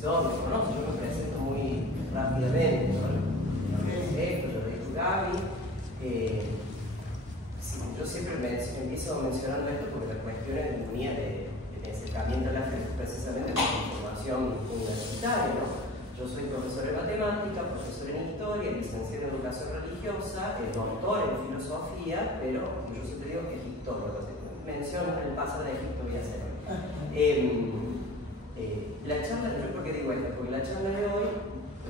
todos me conocen, yo me presento muy rápidamente, ¿no? Yo le digo Gaby. Sí, yo siempre empiezo mencionando esto porque las cuestiones mías de acercamiento a la fe precisamente con información universitaria, ¿no? Yo soy profesor de matemática, profesor en historia, licenciado en educación religiosa, doctor en filosofía, pero yo siempre digo que es histórico. Menciono el paso de Egipto voy a hacer. La charla, yo por qué digo esto, porque la charla de hoy,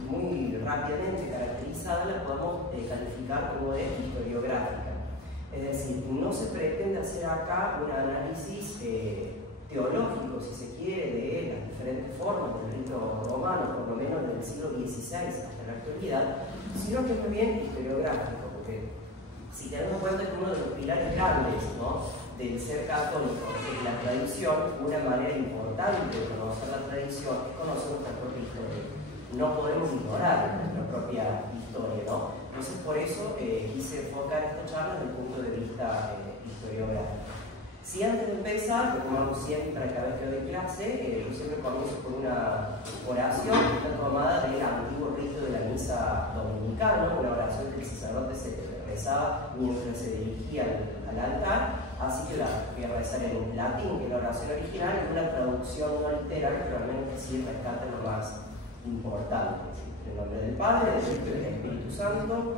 muy rápidamente caracterizada, la podemos calificar como de historiográfica. Es decir, no se pretende hacer acá un análisis teológico, si se quiere, de las diferentes formas del rito romano, por lo menos del siglo XVI hasta la actualidad, sino que es muy bien historiográfico, porque si tenemos en cuenta que uno de los pilares grandes, ¿no?, del ser católico es la tradición, una manera importante de conocer la tradición es conocer nuestra propia historia. No podemos ignorar nuestra propia historia, ¿no? Entonces, por eso quise enfocar esta charla desde el punto de vista historiográfico. Si antes de empezar, como hago siempre para cada vez que doy clase, yo siempre comienzo con una oración que está tomada del antiguo rito de la misa dominicana, una oración que el sacerdote se rezaba mientras se dirigía al altar, así que la voy a rezar en latín, que es la oración original, es una traducción no literal, pero al menos que sí rescata lo más importante. En el nombre del Padre, del Hijo y del Espíritu Santo.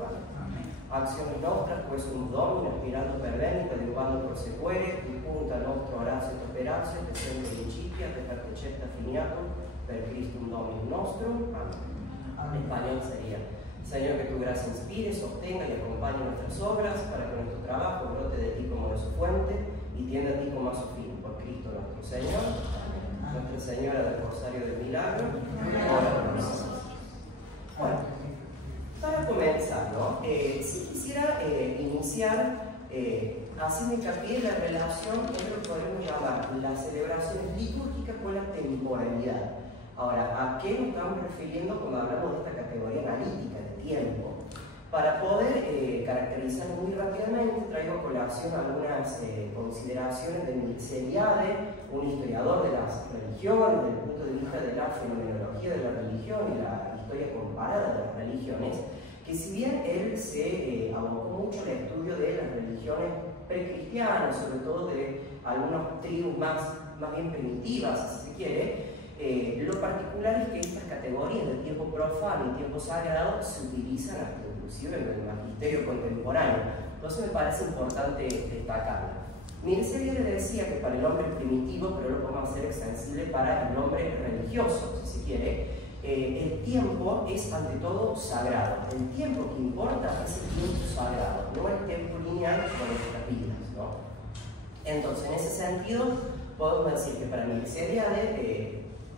Acciones nostras, pues un domino, aspirando pervenita, derivando por sequere, di punta nostro oratio et operatio, che sempre incipia, che partecetta finiato, per Christum Dominum nostro. En español sería: Señor, que tu gracia inspire, sostenga y acompañe nuestras obras, para que nuestro trabajo brote de ti como de su fuente y tienda a ti como a su fin. Por Cristo nuestro Señor. Nuestra Señora del Rosario del Milagro. Ora por nosotros. Bueno. Para comenzar, ¿no? Si quisiera iniciar haciendo hincapié en la relación entre lo que podemos llamar las celebraciones litúrgicas con la temporalidad. Ahora, ¿a qué nos estamos refiriendo cuando hablamos de esta categoría analítica de tiempo? Para poder caracterizar muy rápidamente, traigo a colación algunas consideraciones de Mircea, un historiador de las religiones, desde el punto de vista de la fenomenología de la religión y la historia comparada de las religiones, que si bien él se abocó mucho al estudio de las religiones precristianas, sobre todo de algunas tribus más bien primitivas, si se quiere, lo particular es que estas categorías de tiempo profano y tiempo sagrado se utilizan hasta inclusive en el magisterio contemporáneo. Entonces me parece importante destacarlo. Mircea le decía que para el hombre primitivo, pero lo podemos hacer extensible para el hombre religioso, si se quiere, el tiempo es ante todo sagrado. El tiempo que importa es el tiempo sagrado, no el tiempo lineal con nuestras vidas, ¿no? Entonces, en ese sentido, podemos decir que para Mircea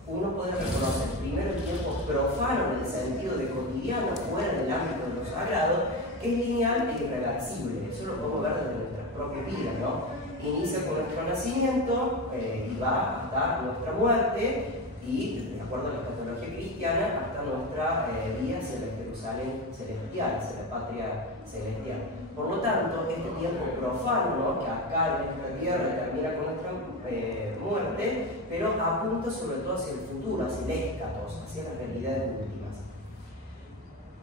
uno puede reconocer primero el tiempo profano en el sentido de cotidiano, fuera del ámbito de lo sagrado, que es lineal e irreversible. Eso lo podemos ver desde nuestras propias vidas, ¿no? Inicia con nuestro nacimiento y va hasta nuestra muerte y, de acuerdo a la escatología cristiana, hasta nuestra vía hacia la Jerusalén celestial, hacia la patria celestial. Por lo tanto, este tiempo profano, ¿no?, que acá en esta tierra termina con nuestra muerte, pero apunta sobre todo hacia el futuro, hacia el éxtatos, hacia las realidades últimas.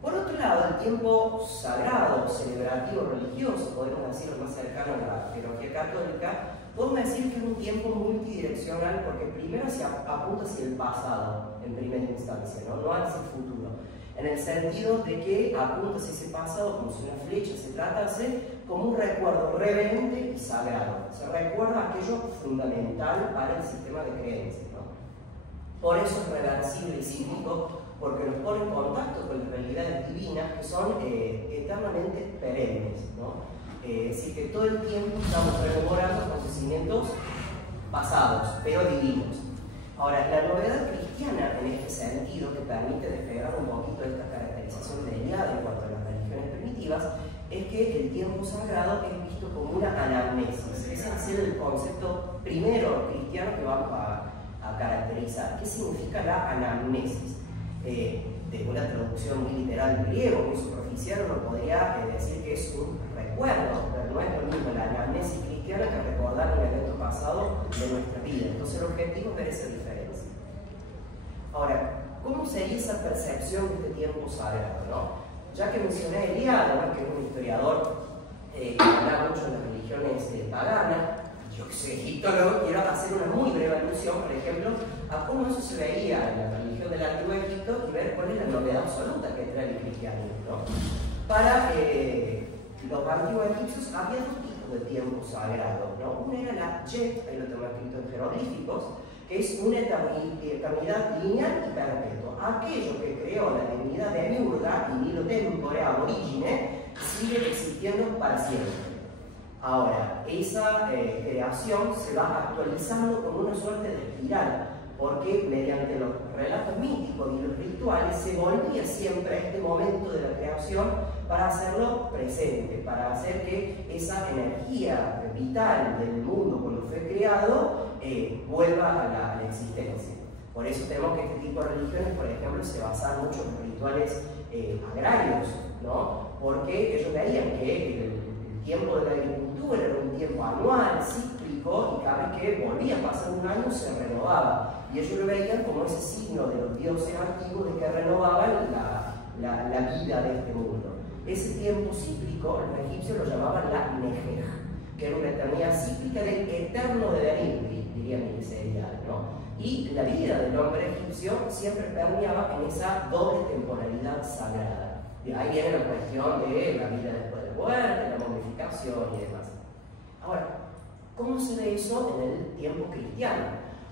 Por otro lado, el tiempo sagrado, celebrativo, religioso, podemos decir lo más cercano a la teología católica, podemos decir que es un tiempo multidireccional porque primero se apunta hacia el pasado, en primera instancia, no hacia el futuro. En el sentido de que apunta hacia ese pasado como si una flecha se tratase como un recuerdo reverente y sagrado. Se recuerda aquello fundamental para el sistema de creencias, ¿no? Por eso es reversible y cíclico, porque nos pone en contacto con las realidades divinas que son eternamente perennes, ¿no? Es decir, que todo el tiempo estamos rememorando acontecimientos pasados, pero divinos. Ahora, la novedad cristiana en este sentido, que permite despegar un poquito de esta caracterización de Eliade en cuanto a las religiones primitivas, es que el tiempo sagrado es visto como una anamnesis. Ese es el concepto primero cristiano que vamos a caracterizar. ¿Qué significa la anamnesis? De una traducción muy literal del griego, muy superficial, uno podría decir que es un recuerdo, pero no es lo mismo la anamnesis cristiana que recordar un evento pasado de nuestra vida. Entonces el objetivo es ver esa diferencia. Ahora, ¿cómo sería esa percepción de este tiempo sagrado, ¿no? Ya que mencioné a Eliade, que es un historiador que habla mucho de las religiones paganas, yo que soy egiptólogo, quiero hacer una muy breve alusión, por ejemplo, a cómo eso se veía en la religión del Antiguo Egipto y ver cuál es la novedad absoluta que trae el cristianismo, ¿no? Para los antiguos egipcios había dos tipos de tiempo sagrado, ¿no? Una era la Jet, ahí lo tengo escrito en jeroglíficos, que es una eternidad lineal y perpetua. Aquello que creó la divinidad demiurga y nilo tempore aborigine sigue existiendo para siempre. Ahora, esa creación se va actualizando como una suerte de espiral, porque mediante los relatos míticos y los rituales se volvía siempre a este momento de la creación para hacerlo presente, para hacer que esa energía vital del mundo cuando fue creado vuelva a la existencia. Por eso tenemos que este tipo de religiones, por ejemplo, se basan mucho en los rituales agrarios, ¿no? Porque ellos veían que el tiempo de la agricultura era un tiempo anual, cíclico, y cada vez que volvía a pasar un año se renovaba. Y ellos lo veían como ese signo de los dioses antiguos de que renovaban la vida de este mundo. Ese tiempo cíclico, los egipcios lo llamaban la Nejej, que era una eternidad cíclica del eterno devenir, dirían mis seriales, ¿no? Y la vida del hombre egipcio siempre permeaba en esa doble temporalidad sagrada. Y ahí viene la cuestión de la vida después de muerte, la momificación y demás. Ahora, ¿cómo se ve eso en el tiempo cristiano?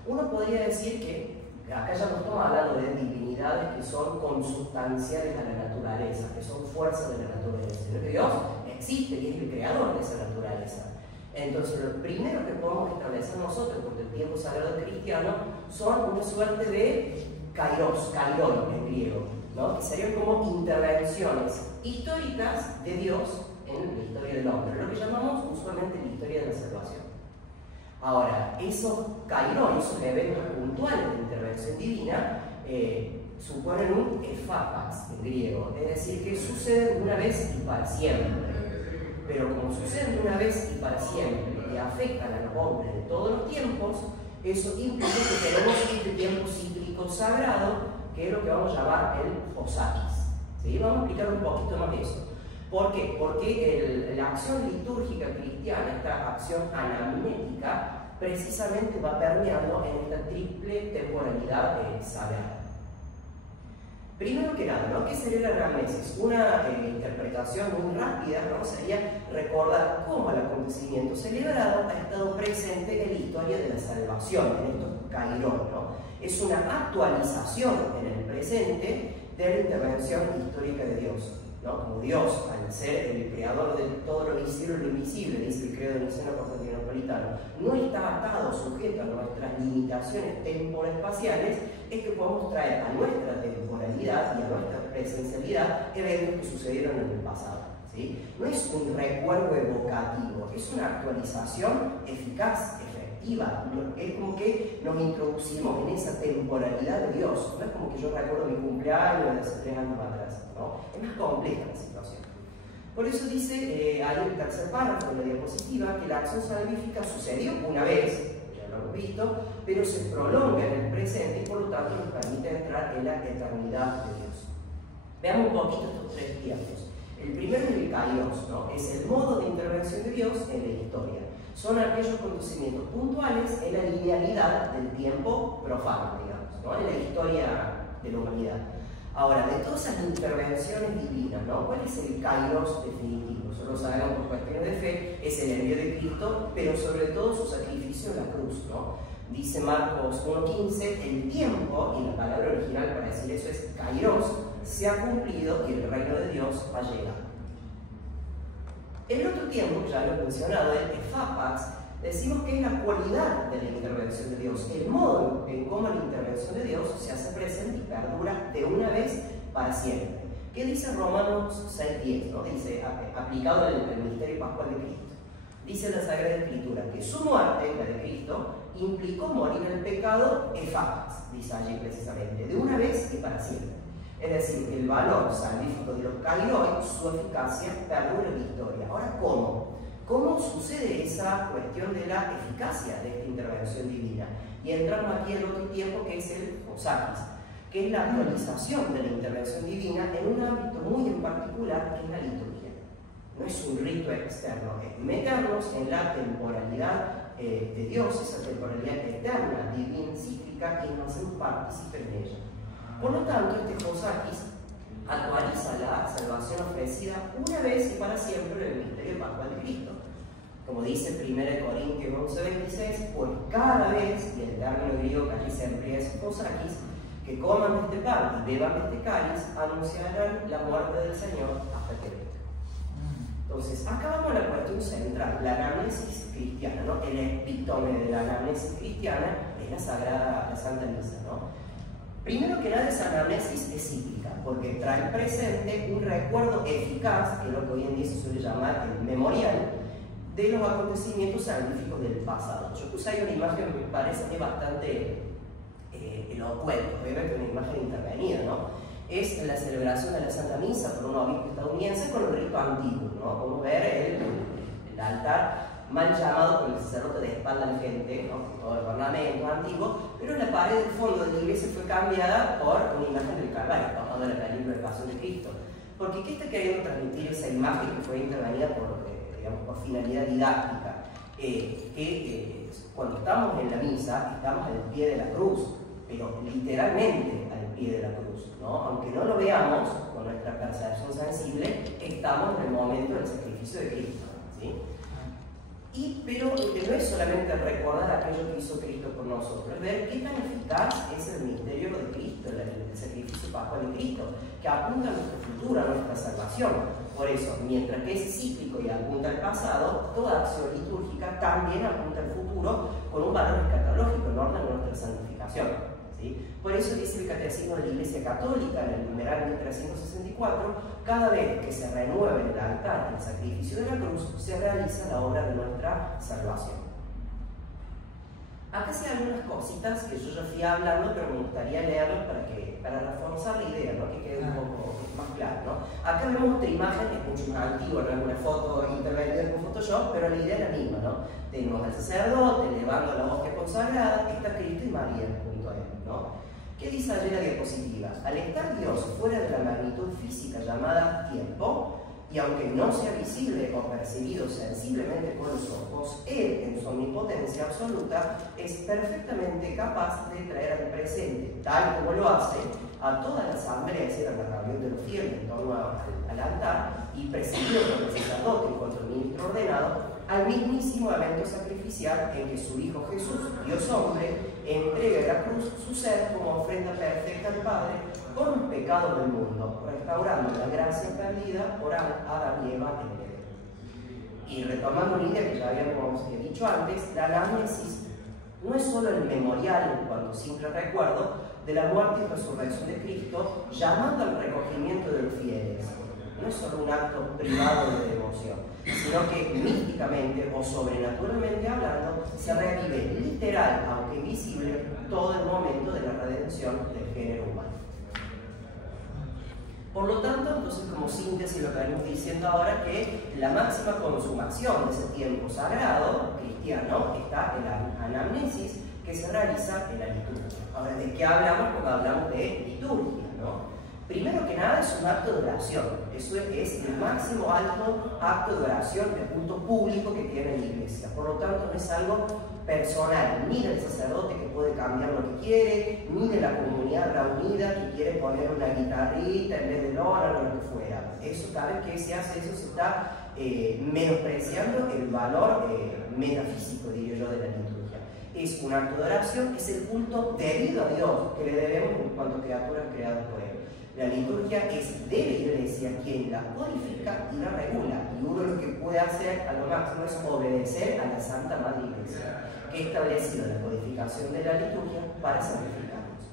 Uno podría decir que acá ya no estamos hablando de divinidades que son consubstanciales a la naturaleza, que son fuerzas de la naturaleza, sino que Dios existe y es el creador de esa naturaleza. Entonces, lo primero que podemos establecer nosotros, porque el tiempo sagrado cristiano, son una suerte de kairos, kairoi en griego, ¿no? Que serían como intervenciones históricas de Dios en la historia del hombre, lo que llamamos usualmente la historia de la salvación. Ahora, esos kairos, esos eventos puntuales de intervención divina, suponen un efapas en griego, es decir, que suceden una vez y para siempre. Pero como suceden de una vez y para siempre y afectan a los hombres de todos los tiempos, eso implica que tenemos este tiempo cíclico sagrado, que es lo que vamos a llamar el Hosakis. ¿Sí? Vamos a explicar un poquito más de eso. ¿Por qué? Porque la acción litúrgica cristiana, esta acción anamnética, precisamente va permeando en esta triple temporalidad sagrada. Primero que nada, ¿no? ¿Qué sería la anamnesis? Una interpretación muy rápida, ¿no? Sería recordar cómo el acontecimiento celebrado ha estado presente en la historia de la salvación, en estos kairos, ¿no? Es una actualización en el presente de la intervención histórica de Dios, ¿no? Como Dios, al ser el creador de todo lo visible y lo invisible, dice el credo de Niceno Constantinopolitano, no está atado, sujeto a nuestras limitaciones temporespaciales, es que podemos traer a nuestra temporalidad y a nuestra presencialidad eventos que sucedieron en el pasado, ¿sí? No es un recuerdo evocativo, es una actualización eficaz, efectiva. Es como que nos introducimos en esa temporalidad de Dios. No es como que yo recuerdo mi cumpleaños de hace 3 años atrás, ¿no? Es más compleja la situación. Por eso dice ahí en el tercer párrafo de la diapositiva que la acción salvífica sucedió una vez, ya lo hemos visto, pero se prolonga en el presente y por lo tanto nos permite entrar en la eternidad de Dios. Veamos un poquito estos 3 tiempos. El primero es el kairos, ¿no? Es el modo de intervención de Dios en la historia. Son aquellos acontecimientos puntuales en la linealidad del tiempo profano, digamos, ¿no? En la historia de la humanidad. Ahora, de todas esas intervenciones divinas, ¿no? ¿Cuál es el kairos definitivo? Solo sabemos por cuestiones de fe, es el envío de Cristo, pero sobre todo su sacrificio en la cruz, ¿no? Dice Marcos 1:15, el tiempo, y la palabra original para decir eso es kairos, se ha cumplido y el reino de Dios va a llegar. El otro tiempo, que ya lo he mencionado, el efapas, decimos que es la cualidad de la intervención de Dios, el modo en cómo la intervención de Dios se hace presente y perdura de una vez para siempre. ¿Qué dice Romanos 6:10? ¿No? Dice, aplicado al misterio pascual de Cristo. Dice la Sagrada Escritura que su muerte, la de Cristo, implicó morir el pecado efapas, dice allí precisamente, de una vez y para siempre. Es decir, el valor salvífico de los kairoi, su eficacia, perdura en la historia. Ahora, ¿cómo? ¿Cómo sucede esa cuestión de la eficacia de esta intervención divina? Y entramos aquí en otro tiempo que es el Hosakis. que es la actualización de la intervención divina en un ámbito muy en particular, que es la liturgia. No es un rito externo, es meternos en la temporalidad de Dios, esa temporalidad eterna, divina, cíclica, y nos hacemos partícipes en ella. Por lo tanto, este Josakis actualiza la salvación ofrecida una vez y para siempre en el misterio pascual de Cristo. Como dice 1 Corintios 11:26, pues cada vez, y el término griego que allí se emplea es Josakis, que coman de este pan y beban de este cáliz, anunciarán la muerte del Señor hasta que venga. Entonces, acá vamos a la cuestión central, la anamnesis cristiana, ¿no? El epítome de la anamnesis cristiana es la Santa Misa, ¿no? Primero que nada, esa anamnesis es cíclica, porque trae presente un recuerdo eficaz, que es lo que hoy en día se suele llamar el memorial, de los acontecimientos salvíficos del pasado. Yo puse ahí una imagen que me parece bastante elocuente, obviamente una imagen intervenida, ¿no? Es la celebración de la Santa Misa por un obispo estadounidense con el rito antiguo, ¿no? Como ver el altar mal llamado con el sacerdote de espalda a la gente, ¿no? Todo el ornamento antiguo, pero la pared del fondo de la iglesia fue cambiada por una imagen del Calvario, tomando la película de Pasión de Cristo. Porque ¿qué está queriendo transmitir esa imagen que fue intervenida por finalidad didáctica? Que cuando estamos en la misa, estamos al pie de la cruz, pero literalmente al pie de la cruz, ¿no? Aunque no lo veamos con nuestra percepción sensible, estamos en el momento del sacrificio de Cristo, ¿sí? Pero que no es solamente recordar aquello que hizo Cristo por nosotros, es ver qué tan eficaz es el misterio de Cristo, el sacrificio pascual de Cristo, que apunta a nuestro futuro, a nuestra salvación. Por eso, mientras que es cíclico y apunta al pasado, toda acción litúrgica también apunta al futuro con un valor escatológico en orden a nuestra santificación, ¿sí? Por eso dice el Catecismo de la Iglesia Católica, en el numeral 1364, cada vez que se renueve el altar del sacrificio de la cruz, se realiza la obra de nuestra salvación. Acá sí hay algunas cositas que yo ya fui hablando, pero me gustaría leerlas para reforzar la idea, ¿no? Que quede un poco más claro, ¿no? Acá vemos otra imagen, es mucho más antigua, no es una foto intervenida con Photoshop, pero la idea es la misma, ¿no? Tenemos al sacerdote elevando la hostia consagrada, está Cristo y María junto a él, ¿no? ¿Qué dice allí la diapositiva? Al estar Dios fuera de la magnitud física llamada tiempo, y aunque no sea visible o percibido sensiblemente con los ojos, Él, en su omnipotencia absoluta, es perfectamente capaz de traer al presente, tal como lo hace, a toda la asamblea, es decir, a la reunión de los fieles en torno al altar, y presidido por el sacerdote en cuanto al ministro ordenado, al mismísimo evento sacrificial en que su Hijo Jesús, Dios hombre, entrega a la cruz su ser como ofrenda perfecta al Padre por los pecados del mundo, restaurando la gracia perdida por Adán y Eva en Edén. Y retomando una idea que ya habíamos dicho antes, la anamnesis no es solo el memorial en cuanto simple recuerdo de la muerte y resurrección de Cristo, llamando al recogimiento de los fieles. No es solo un acto privado de devoción, sino que místicamente o sobrenaturalmente hablando, se revive literal, aunque invisible, todo el momento de la redención del género humano. Por lo tanto, entonces, como síntesis, lo que venimos diciendo ahora, que la máxima consumación de ese tiempo sagrado cristiano está en la anamnesis que se realiza en la liturgia. Ahora, ¿de qué hablamos cuando hablamos de liturgia, no? Primero que nada es un acto de oración, eso es el máximo alto acto de oración de culto público que tiene la iglesia, por lo tanto no es algo personal, ni del sacerdote que puede cambiar lo que quiere, ni de la comunidad reunida que quiere poner una guitarrita en vez del órgano o lo que fuera. Eso, cada vez que se hace eso, se está menospreciando el valor metafísico, diría yo, de la liturgia. Es un acto de oración, es el culto debido a Dios que le debemos en cuanto a criaturas creadas por Él. La liturgia es de la Iglesia quien la codifica y la regula, y uno lo que puede hacer a lo máximo es obedecer a la Santa Madre Iglesia, que ha establecido la codificación de la liturgia para santificarnos.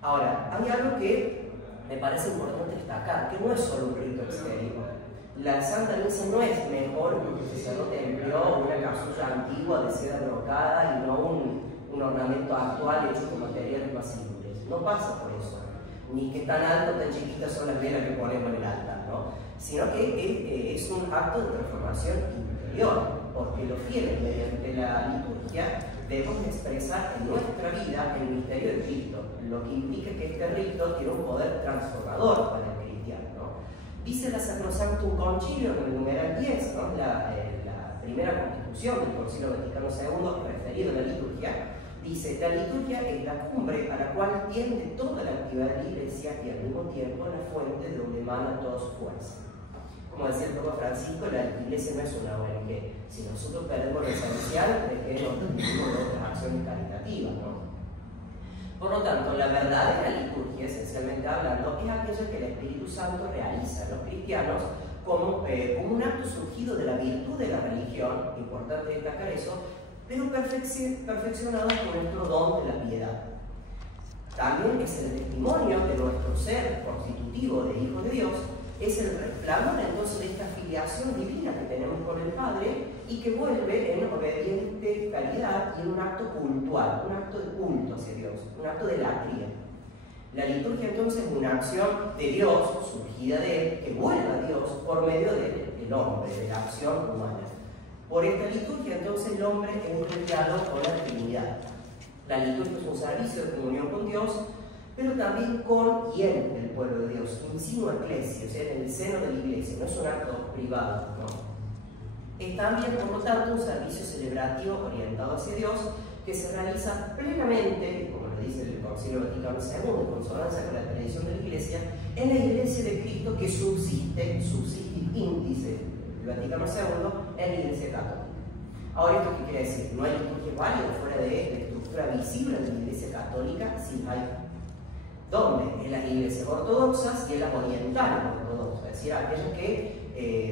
Ahora, hay algo que me parece importante destacar, que no es solo un rito exterior. La Santa Misa no es mejor porque el sacerdote empleó una casulla antigua de seda brocada y no un ornamento actual hecho con materiales más simples. No pasa por eso. Ni que tan alto o tan chiquitas son las velas que ponemos en el altar, ¿no? Sino que es un acto de transformación interior, porque los fieles mediante la liturgia debemos expresar en nuestra vida el misterio de Cristo, lo que implica que este rito tiene un poder transformador para el cristiano, ¿no? Dice la Sacrosanctum Concilio en el numeral 10, ¿no? la primera constitución del Concilio Vaticano II referido a la liturgia, dice: la liturgia es la cumbre a la cual tiende toda la actividad de la Iglesia y al mismo tiempo la fuente de donde emana toda su fuerza. Como decía el Papa Francisco, la Iglesia no es una ONG. Si nosotros perdemos lo esencial, ¿de qué nos dedicamos a otras acciones caritativas, ¿no? Por lo tanto, la verdadera liturgia, esencialmente hablando, es aquella que el Espíritu Santo realiza en los cristianos como un acto surgido de la virtud de la religión, importante destacar eso, pero perfeccionado por nuestro don de la piedad. También es el testimonio de nuestro ser constitutivo de hijos de Dios, es el resplandor entonces de esta filiación divina que tenemos con el Padre y que vuelve en obediente caridad y en un acto cultual, un acto de culto hacia Dios, un acto de latría. La liturgia entonces es una acción de Dios, surgida de Él, que vuelve a Dios por medio del hombre, de la acción humana. Por esta liturgia entonces el hombre es enviado con la Trinidad. La liturgia es un servicio de comunión con Dios, pero también con y en el pueblo de Dios, in sinu ecclesia, o sea, en el seno de la iglesia, no es un acto privado, no. Es también, por lo tanto, un servicio celebrativo orientado hacia Dios que se realiza plenamente, como lo dice el Concilio Vaticano II, en consonancia con la tradición de la Iglesia, en la Iglesia de Cristo que subsiste índice el Vaticano II en la Iglesia Católica. Ahora, ¿esto qué quiere decir? No hay liturgia válida fuera de la estructura visible de la Iglesia Católica, sí hay. ¿Dónde? En las iglesias ortodoxas y en las orientales ortodoxas, es decir, aquellas que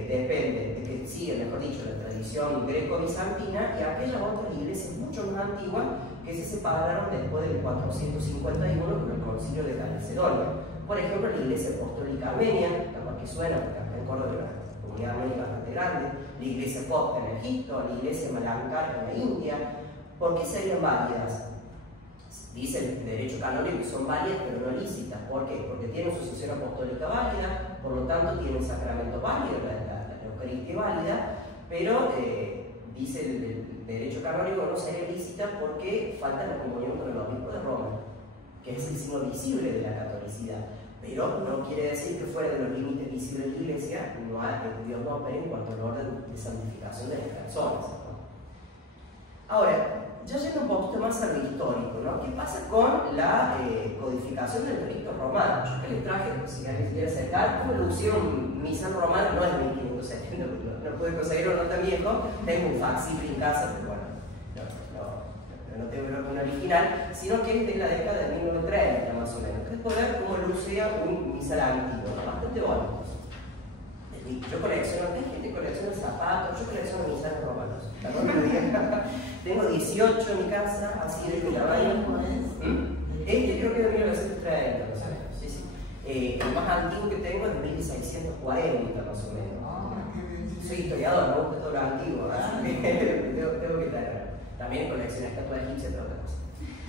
dependen, que siguen, mejor dicho, la tradición greco-bizantina, y aquellas otras iglesias mucho más antiguas que se separaron después del 451 con el Concilio de Calcedonia. Por ejemplo, la Iglesia Apostólica Armenia, capaz que suena, porque acá en Córdoba es una comunidad armenia bastante grande, la Iglesia Copta en Egipto, la Iglesia Malankar en la India. ¿Por qué serían válidas? Dice el derecho canónico que son válidas pero no lícitas. ¿Por qué? Porque tienen sucesión apostólica válida, por lo tanto tienen sacramento válido, la Eucaristía válida, pero dice el derecho canónico no sería lícita porque falta la comunión con el obispo de Roma, que es el signo visible de la catolicidad. Pero no quiere decir que fuera de los límites visibles de la Iglesia Dios no opere en cuanto al orden de santificación de las personas, ¿no? Ahora, ya yendo un poquito más a lo histórico, ¿no? ¿Qué pasa con la codificación del rito romano? Yo que les traje, si alguien se quiere acercar, cómo lucía un misal romano, no es de 1570, no pude conseguirlo, no tan viejo, tengo un facsímil en casa, pero bueno, no tengo un original, sino que es de la década de 1930 más o menos. Entonces puedo ver cómo lucía un misal antiguo, bastante bonito. Yo colecciono, hay gente que colecciona zapatos, yo colecciono misales romanos. Tengo 18 en mi casa, así de este tamaño. Este creo que es de 1930, más o menos. Sí, sí. El más antiguo que tengo es de 1640, más o menos. Soy historiador, me gusta todo lo antiguo, así que tengo que traer. También colecciono estatuas egipcias y otra cosa.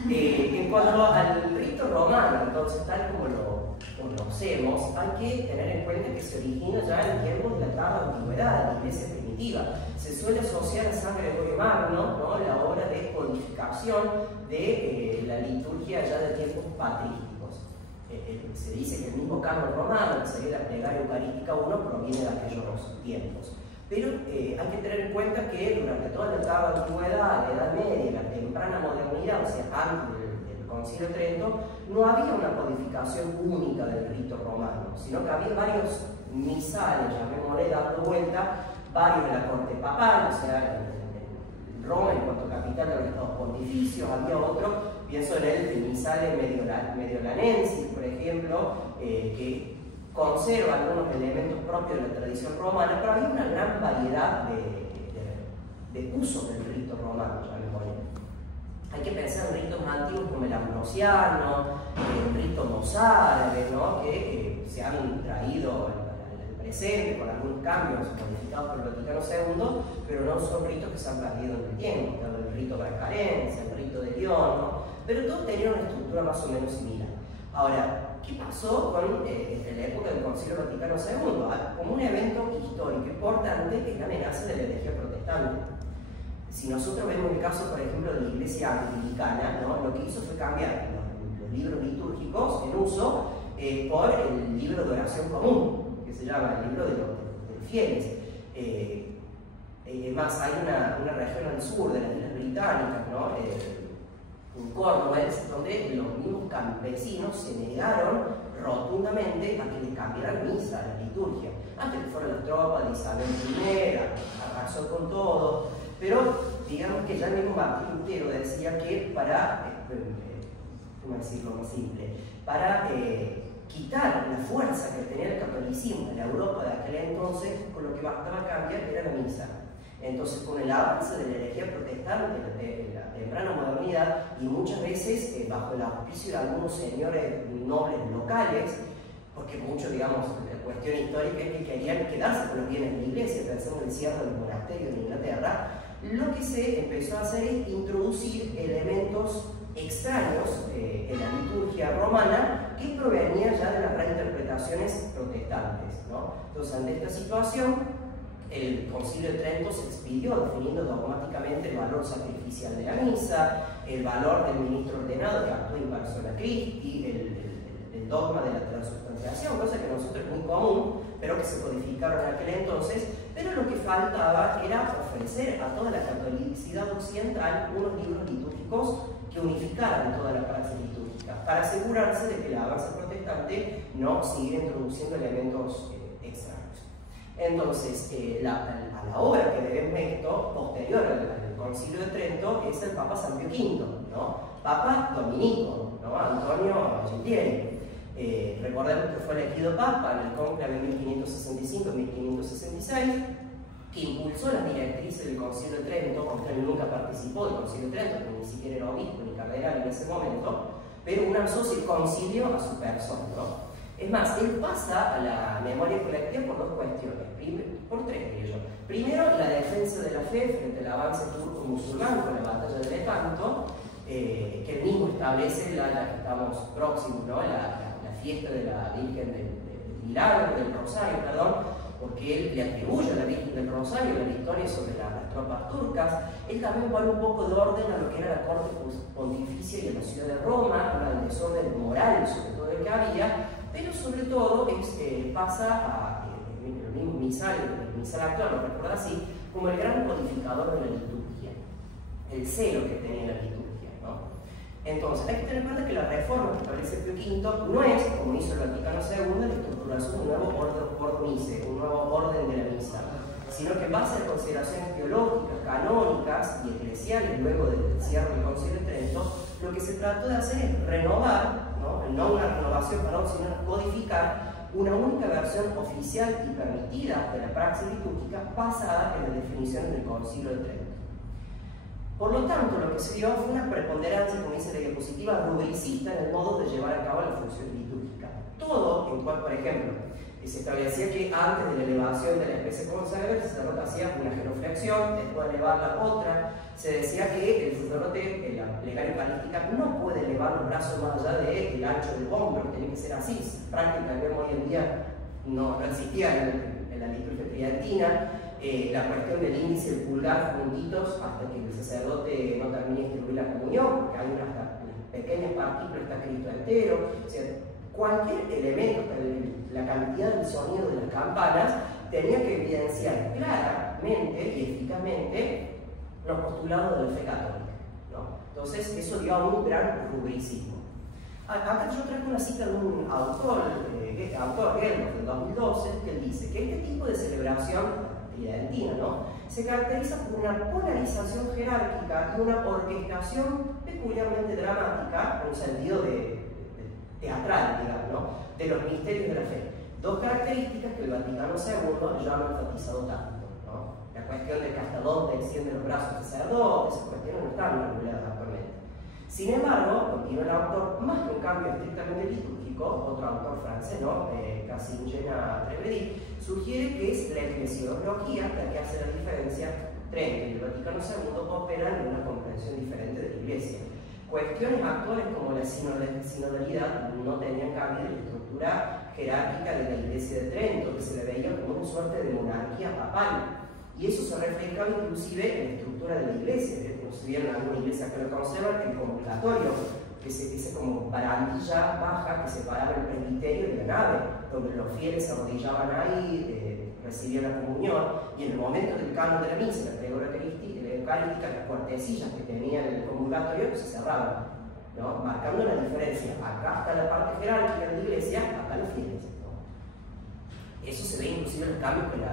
En cuanto al rito romano, entonces, tal como lo conocemos, hay que tener en cuenta que se origina ya en tiempos de la tarda antigüedad, la iglesia primitiva. Se suele asociar a San Gregorio Magno, ¿no? La obra de codificación de la liturgia ya de tiempos patrísticos. Se dice que el mismo canon romano, que sería la plegaria eucarística 1, proviene de aquellos tiempos. Pero hay que tener en cuenta que durante toda la tarda antigüedad, la Edad Media, la temprana modernidad, o sea, antes del Concilio de Trento, no había una codificación única del rito romano, sino que había varios misales, llamémosle, dando vuelta, varios de la corte papal, o sea, en Roma, en cuanto a capital de los estados pontificios, había otro, pienso en el misale mediolanensis, por ejemplo, que conserva algunos elementos propios de la tradición romana, pero había una gran variedad de usos del rito romano, llamémosle. Hay que pensar en ritos antiguos como el ambrosiano, el rito mozárabe, ¿no? Que se han traído al presente con algunos cambios modificados por el Vaticano II, pero no son ritos que se han perdido en el tiempo. El rito brascarense, el rito de León, ¿no? Pero todos tenían una estructura más o menos similar. Ahora, ¿qué pasó con la época del Concilio Vaticano II? Como un evento histórico importante es la amenaza de la herejía protestante. Si nosotros vemos el caso, por ejemplo, de la Iglesia Anglicana, ¿no? Lo que hizo fue cambiar los libros litúrgicos en uso por el libro de oración común, que se llama el libro de los fieles. Más, hay una región al sur de las Islas Británicas, ¿no? En Córdoba, donde los mismos campesinos se negaron rotundamente a que les cambiaran misa, a la liturgia. Antes que fueron las tropas de Isabel I, arrasó con todo, pero digamos que ya el mismo Martín Lutero decía que para, ¿cómo decirlo más simple? Para quitar la fuerza que tenía el catolicismo en la Europa de aquel entonces, con lo que bastaba cambiar era la misa. Entonces, con el avance de la herejía protestante en la temprana modernidad, y muchas veces bajo el auspicio de algunos señores nobles locales, porque muchos, digamos, la cuestión histórica es que querían quedarse con los bienes de la iglesia, pensamos en el cierre del monasterio en Inglaterra, lo que se empezó a hacer es introducir elementos extraños en la liturgia romana que provenían ya de las reinterpretaciones protestantes, ¿no? Entonces, ante esta situación, el Concilio de Trento se expidió definiendo dogmáticamente el valor sacrificial de la misa, el valor del ministro ordenado que actúa in persona Christi, el dogma de la transubstanciación, cosa que a nosotros es muy común, pero que se codificaron en aquel entonces. Pero lo que faltaba era ofrecer a toda la catolicidad occidental unos libros litúrgicos que unificaran toda la praxis litúrgica, para asegurarse de que el avance protestante no siguiera introduciendo elementos extraños. Entonces, a la obra que debemos esto, posterior al Concilio de Trento, es el Papa San Pío V, ¿no? Papa dominico, ¿no? Antonio Gentieri. Recordemos que fue elegido Papa en el cónclave 1565-1566, que impulsó las directrices del Concilio de Trento, aunque él nunca participó del Concilio de Trento, que ni siquiera era obispo ni cardenal en ese momento, pero un asocia el concilio a su persona, ¿no? Es más, él pasa a la memoria colectiva por dos cuestiones, por tres, diría yo. Primero, la defensa de la fe frente al avance turco-musulmán con la batalla de Lepanto, que él mismo establece, ya que estamos próximos, ¿no? la fiesta de la Virgen del Milagro, del Rosario, perdón, porque él le atribuye a la Virgen del Rosario la victoria sobre las tropas turcas. Él también pone un poco de orden a lo que era la corte pontificia y a la ciudad de Roma, al desorden moral sobre todo el que había, pero sobre todo pasa a el mismo misal actual, lo recuerda así, como el gran codificador de la liturgia, el celo que tenía la liturgia, ¿no? Entonces, hay que tener en cuenta que la reforma que establece Pío V no es, como hizo el Vaticano II, la estructuración de un nuevo orden mice, un nuevo orden de la misa, sino que en base a consideraciones teológicas, canónicas y eclesiales, luego del cierre del Concilio de Trento, lo que se trató de hacer es renovar, no una renovación, sino codificar una única versión oficial y permitida de la praxis litúrgica basada en las definiciones del Concilio de Trento. Por lo tanto, lo que se dio fue una preponderancia, como dice la diapositiva, rubricista en el modo de llevar a cabo la función litúrgica. Todo en cual, por ejemplo, se establecía que antes de la elevación de la especie consagrada, el sacerdote hacía una genuflexión, después de elevarla otra. Se decía que el sacerdote en la plegaria eucarística no puede elevar los brazos más allá del ancho del hombro, tiene que ser así. Práctica que hoy en día no existía en la liturgia tridentina. La cuestión del índice y el pulgar juntitos hasta que el sacerdote no termine de distribuir la comunión, porque hay unas pequeñas partículas, está Cristo entero. O sea, cualquier elemento, la cantidad del sonido de las campanas, tenía que evidenciar claramente y eficazmente los postulados de la fe católica, ¿no? Entonces, eso dio a un gran rubricismo. Acá yo traigo una cita de un autor Gerlos, del 2012, que él dice que este tipo de celebración tridentina, ¿no?, se caracteriza por una polarización jerárquica y una orquestación peculiarmente dramática, en un sentido teatral, digamos, ¿no?, de los misterios de la fe. Dos características que el Vaticano II ya no ha enfatizado tanto, ¿no? La cuestión de que hasta dónde extienden los brazos del sacerdote, esas cuestiones no están reguladas actualmente. Sin embargo, continúa el autor, más que un cambio estrictamente litúrgico, otro autor francés, ¿no?, Cassingena Trevedi, sugiere que es la eclesiología la que hace la diferencia. Trento y el Vaticano II operan en una comprensión diferente de la Iglesia. Cuestiones actuales como la sinodalidad no tenían cambio en la estructura jerárquica de la Iglesia de Trento, que se le veía como una suerte de monarquía papal. Y eso se refleja inclusive en la estructura de la iglesia. Si vieron alguna iglesia que lo conservan, el convocatorio, esa como barandilla baja que separaba el presbiterio de la nave, donde los fieles se arrodillaban ahí, recibían la comunión, y en el momento del canon de la misa, la plegaria eucarística, las puertecillas que tenía el convocatorio se cerraban, ¿no? Marcando la diferencia. Acá está la parte jerárquica de la iglesia, acá los fieles, ¿no? Eso se ve inclusive en los cambios que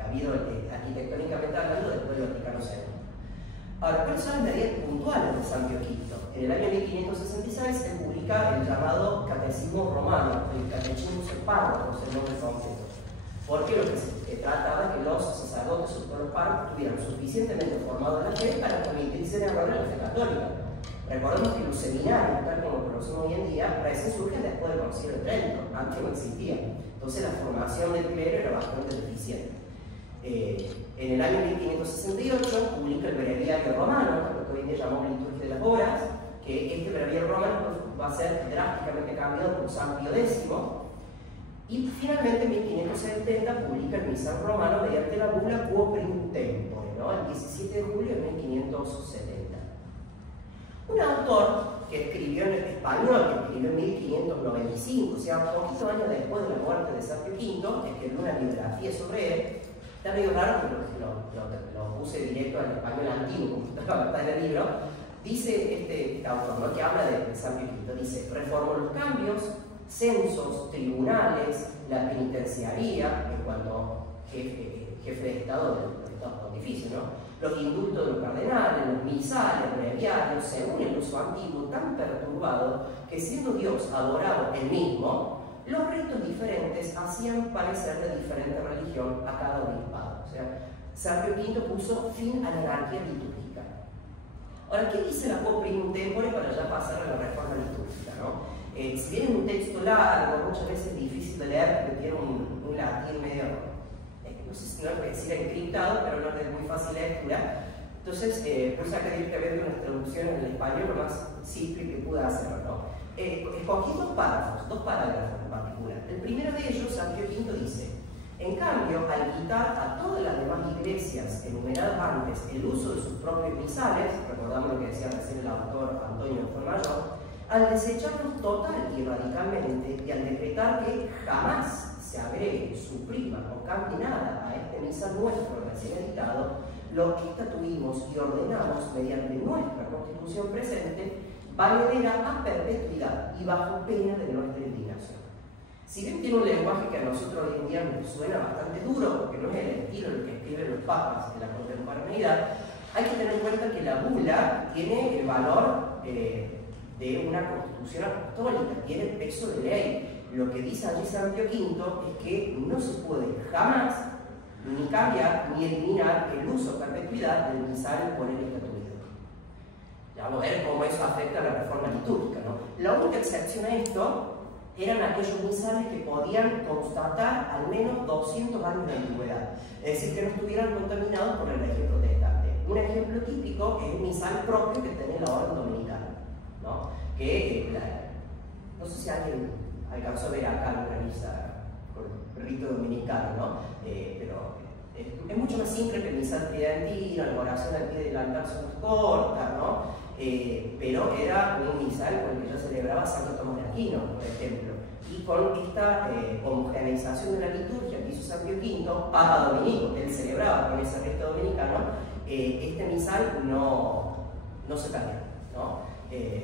ha habido arquitectónicamente hablando después del Vaticano II. Ahora, ¿cuáles son las medidas puntuales de San Pío V? En el año 1566 se publica el llamado Catecismo Romano, el Catecismo Párrocos, el nombre completo. Porque lo que se trataba es que los sacerdotes o los párrocos estuvieran suficientemente formados en la fe para permitirse de error en la fe católica. Recordemos que los seminarios, tal como lo conocemos hoy en día, recién surgen después del Concilio de Trento, antes no existía. Entonces la formación del clero era bastante deficiente. En el año 1568 publica el Breviario Romano, lo que hoy en día llamamos Liturgia de las Horas, que este Breviario Romano va a ser drásticamente cambiado por San Pío X, y finalmente en 1570 publica el Misal Romano mediante la bula Quo Primum Tempore, ¿no? El 17 de julio de 1570. Un autor que escribió en español, que escribió en 1595, o sea, poquito años después de la muerte de San Pío V, escribió una biografía sobre él. Está medio raro, pero lo puse directo al español antiguo, como está en el libro. Dice este autor, ¿no?, que habla de San Pío V, dice: reformó los cambios, censos, tribunales, la penitenciaría, en cuanto a jefe de Estado del Estado Pontificio, ¿no?, los indultos de los cardenales, los misales, breviarios, según el uso antiguo, tan perturbado que, siendo Dios adorado él mismo, los ritos diferentes hacían parecer de diferente religión a cada obispado. O sea, San Pío V puso fin a la anarquía litúrgica. Ahora, ¿qué dice la Quo Primum Tempore para ya pasar a la reforma litúrgica, ¿no? Si bien es un texto largo, muchas veces difícil de leer, porque tiene un latín medio, no sé si no lo voy a decir encriptado, pero no es muy fácil de lectura. Entonces, puse acá directamente unas traducciones en el español lo más simple que pude hacerlo, ¿no? Escogí dos parágrafos en particular. El primero de ellos, San Pío V dice: en cambio, al quitar a todas las demás iglesias enumeradas antes el uso de sus propios misales, recordamos lo que decía recién el autor Antonio Fuenmayor, al desecharlos total y radicalmente y al decretar que jamás se agregue, suprima o cambie nada a este misal nuestro recién editado, lo estatuimos y ordenamos mediante nuestra constitución presente, valedera a perpetuidad y bajo pena de nuestra indignación. Si bien tiene un lenguaje que a nosotros hoy en día nos suena bastante duro, porque no es el estilo del que escriben los papas de la contemporaneidad, hay que tener en cuenta que la bula tiene el valor de una constitución apostólica, tiene peso de ley. Lo que dice allí San Pío V es que no se puede jamás ni cambiar ni eliminar el uso a perpetuidad del misal con el estatuto. Ya vamos a ver cómo eso afecta a la reforma litúrgica, ¿no? La única excepción a esto eran aquellos misales que podían constatar al menos 200 años de antigüedad, es decir, que no estuvieran contaminados por el registro protestante. Un ejemplo típico es el misal propio que tenía la orden dominicana, ¿no? Que no sé si alguien alcanzó a ver acá alguna misa con el rito dominicano, ¿no? Pero es mucho más simple que el misal tridentino, la oración al pie del altar son cortas, ¿no? Pero era un misal con el que ya celebraba Santo Tomás de Aquino, por ejemplo. Y con esta homogeneización de la liturgia que hizo San Pío V, Papa Dominico, que él celebraba con ese rito dominicano, este misal no se cambió, ¿no?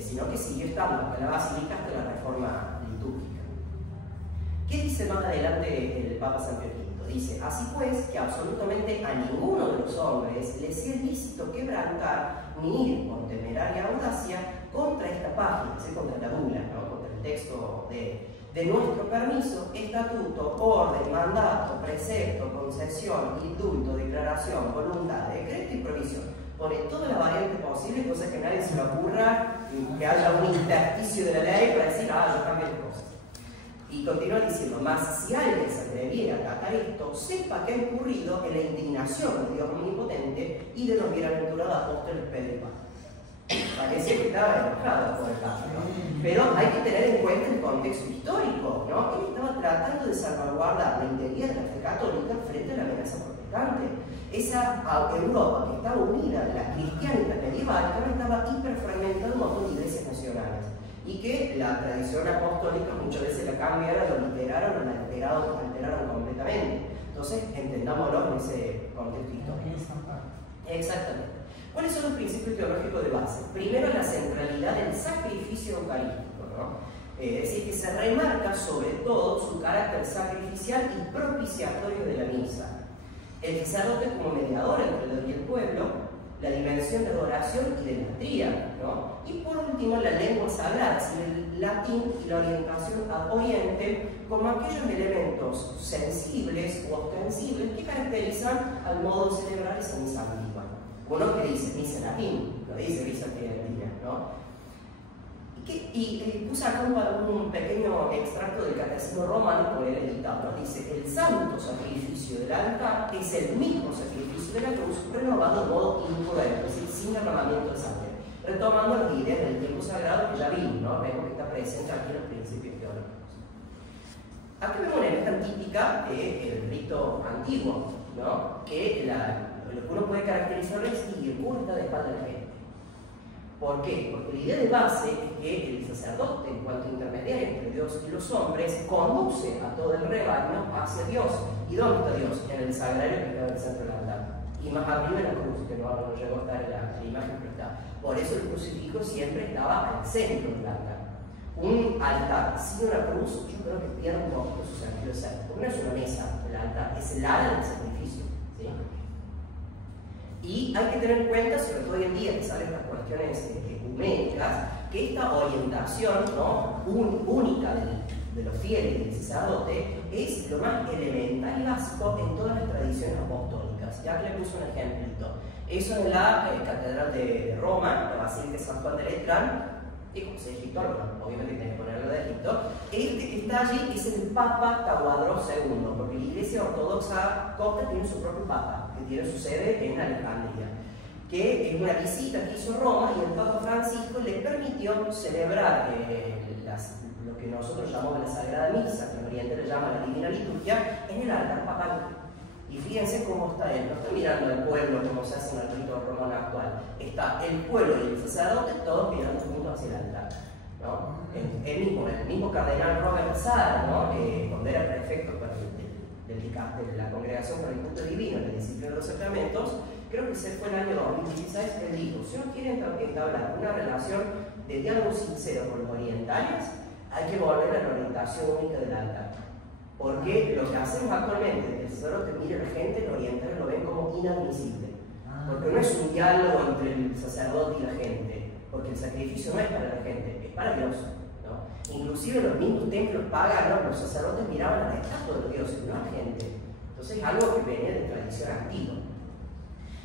Sino que siguió estando en la basílica hasta la reforma litúrgica. ¿Qué dice más adelante el Papa San Pío V? Dice: así pues, que absolutamente a ninguno de los hombres les sea lícito quebrantar ni ir con temeraria audacia contra esta página, es decir, contra la bula, ¿no?, contra el texto de nuestro permiso, estatuto, orden, mandato, precepto, concesión, indulto, declaración, voluntad, decreto y provisión. Pone toda la variante posible, cosa que a nadie se le ocurra que haya un intersticio de la ley para decir: ah, yo cambio de cosas. Y continúa diciendo: mas si alguien se atreviera a acatar esto, sepa que ha incurrido en la indignación de Dios omnipotente y de los bienaventurados apóstoles Pedro y Pablo. Parece que estaba enojado por el caso, ¿no? Pero hay que tener en cuenta el contexto histórico, ¿no? Él estaba tratando de salvaguardar la integridad de la fe católica frente a la amenaza protestante. importante. Esa Europa que estaba unida, la cristianidad medieval, también estaba hiperfragmentada un montón de iglesias nacionales. Y que la tradición apostólica muchas veces la cambiaron, lo literaron o la alteraron completamente. Entonces, entendámoslo en ese contexto histórico. Exactamente. ¿Cuáles son los principios teológicos de base? Primero, la centralidad del sacrificio eucarístico, ¿no? Es decir, que se remarca sobre todo su carácter sacrificial y propiciatorio de la misa. El sacerdote como mediador entre Dios y el pueblo, la dimensión de adoración y de latría, ¿no? Y por último, la lengua sagrada, es decir, el latín y la orientación a Oriente como aquellos elementos sensibles o ostensibles que caracterizan al modo de celebrar esa misa antigua. Uno que dice misa en latín, lo dice misa en día, ¿no? Y puse acá un pequeño extracto del Catecismo Romano por el editado. Dice: el santo sacrificio del altar es el mismo sacrificio de la cruz renovado de modo incruento, es decir, sin derramamiento de sangre. Retomando las ideas del tiempo sagrado que ya vimos, ¿no? Vemos que está presente aquí en los principios teológicos. Aquí vemos una imagen típica del rito antiguo, ¿no? Que lo que uno puede caracterizar es que el cura está de espalda a la gente. ¿Por qué? Porque la idea de base es que el sacerdote, en cuanto intermediario entre Dios y los hombres, conduce a todo el rebaño hacia Dios. ¿Y dónde está Dios? En el sagrario que está en el centro del altar. Y más arriba en la cruz, que no llegó a estar en la imagen, pero está. Por eso el crucifijo siempre estaba al centro del altar. Un altar sin una cruz, yo creo que pierde un poco su sentido de ser. Porque no es una mesa el altar, es el área del sacrificio. ¿Sí? Y hay que tener en cuenta, sobre todo hoy en día que salen las cuestiones ecuménicas, que esta orientación, ¿no? única de los fieles del sacerdote es lo más elemental y básico en todas las tradiciones apostólicas. Ya que le puse un ejemplito. Eso en la Catedral de Roma, la Basílica de San Juan de Letrán, y como se Egipto, obviamente tiene que ponerlo de Egipto, el que está allí es el Papa Tahuadró II, porque la Iglesia Ortodoxa copta tiene su propio Papa, que tiene su sede en Alejandría, que es una visita que hizo Roma y el Papa Francisco le permitió celebrar lo que nosotros llamamos la Sagrada Misa, que en Oriente le llama la Divina Liturgia, en el altar papal. Y fíjense cómo está él, no está mirando al pueblo como se hace en el rito romano actual, está el pueblo y el sacerdote todos mirando juntos hacia el altar, ¿no? El mismo cardenal Robert Sara, ¿no? Cuando era prefecto de la Congregación para el Culto Divino, en la disciplina de los sacramentos, creo que ese fue el año 2016, él dijo: si uno quiere entablar una relación de diálogo sincero con los orientales, hay que volver a la orientación única del altar. Porque lo que hacemos actualmente, el sacerdote mira a la gente, los orientales lo ven como inadmisible. Porque no es un diálogo entre el sacerdote y la gente, porque el sacrificio no es para la gente, es para Dios, ¿no? Inclusive en los mismos templos paganos, los sacerdotes miraban a la estatua de los dioses, no a la gente. Entonces es algo que venía de tradición antigua.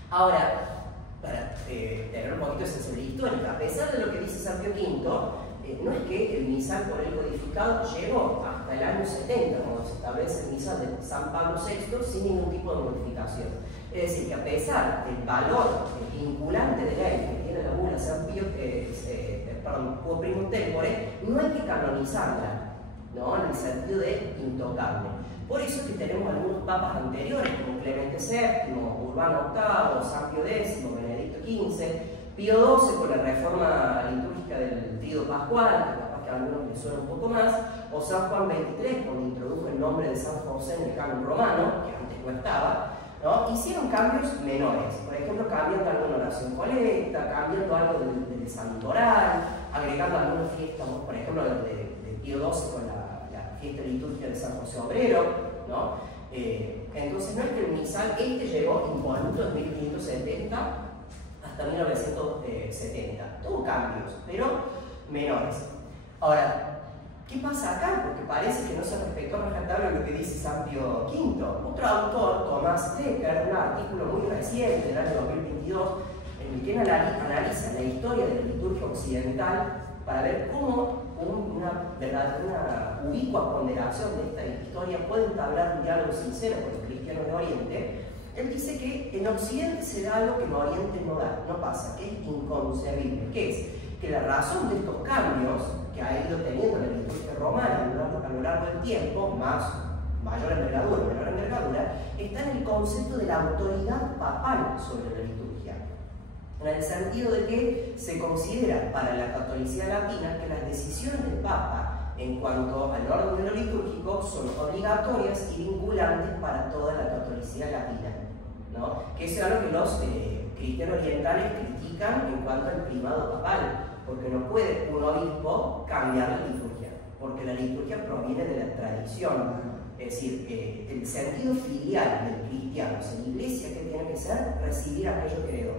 Ahora, para tener un poquito de sensibilidad histórica, a pesar de lo que dice San Pío V, no es que el misal por el codificado llegó hasta el año 70, cuando se establece el misal de San Pablo VI sin ningún tipo de modificación. Es decir, que a pesar del valor vinculante de ley que tiene la bula San Pío, Quo Primum Tempore, no hay que canonizarla, ¿no? En el sentido de intocable. Por eso es que tenemos algunos papas anteriores, como Clemente VII, Urbano VIII, San Pío X, Benedicto XV, Pío XII con la reforma litúrgica del Tríodo Pascual, que capaz que a algunos les suena un poco más, o San Juan XXIII, cuando introdujo el nombre de San José en el canon romano, que antes no estaba, ¿no? Hicieron cambios menores. Por ejemplo, cambiando alguna oración colecta, cambiando algo del santoral, agregando algunas fiestas, por ejemplo, de Pío XII con la fiesta litúrgica de San José Obrero, ¿no? Entonces, no es que el misal llegó impoluto en 1570 hasta 1970. Tuvo cambios, pero menores. Ahora, ¿qué pasa acá? Porque parece que no se respetó rajatabla lo que dice San Pío V. Otro autor, Tomás Decker, un artículo muy reciente del año 2022, en el que analiza la historia de la liturgia occidental para ver cómo una ubicua ponderación de esta historia puede entablar un diálogo sincero con los cristianos de Oriente. Él dice que en Occidente se da algo que en Oriente no pasa, que es inconcebible, que es que la razón de estos cambios que ha ido teniendo la liturgia romana a lo largo del tiempo, más mayor envergadura o menor envergadura, está en el concepto de la autoridad papal sobre la liturgia, en el sentido de que se considera para la catolicidad latina que las decisiones del Papa en cuanto al orden de lo litúrgico son obligatorias y vinculantes para toda la catolicidad latina, ¿no? Que eso es algo que los cristianos orientales critican en cuanto al primado papal, porque no puede un obispo cambiar la liturgia, porque la liturgia proviene de la tradición. Es decir, el sentido filial del cristiano en la iglesia, que tiene que ser recibir aquello que heredó,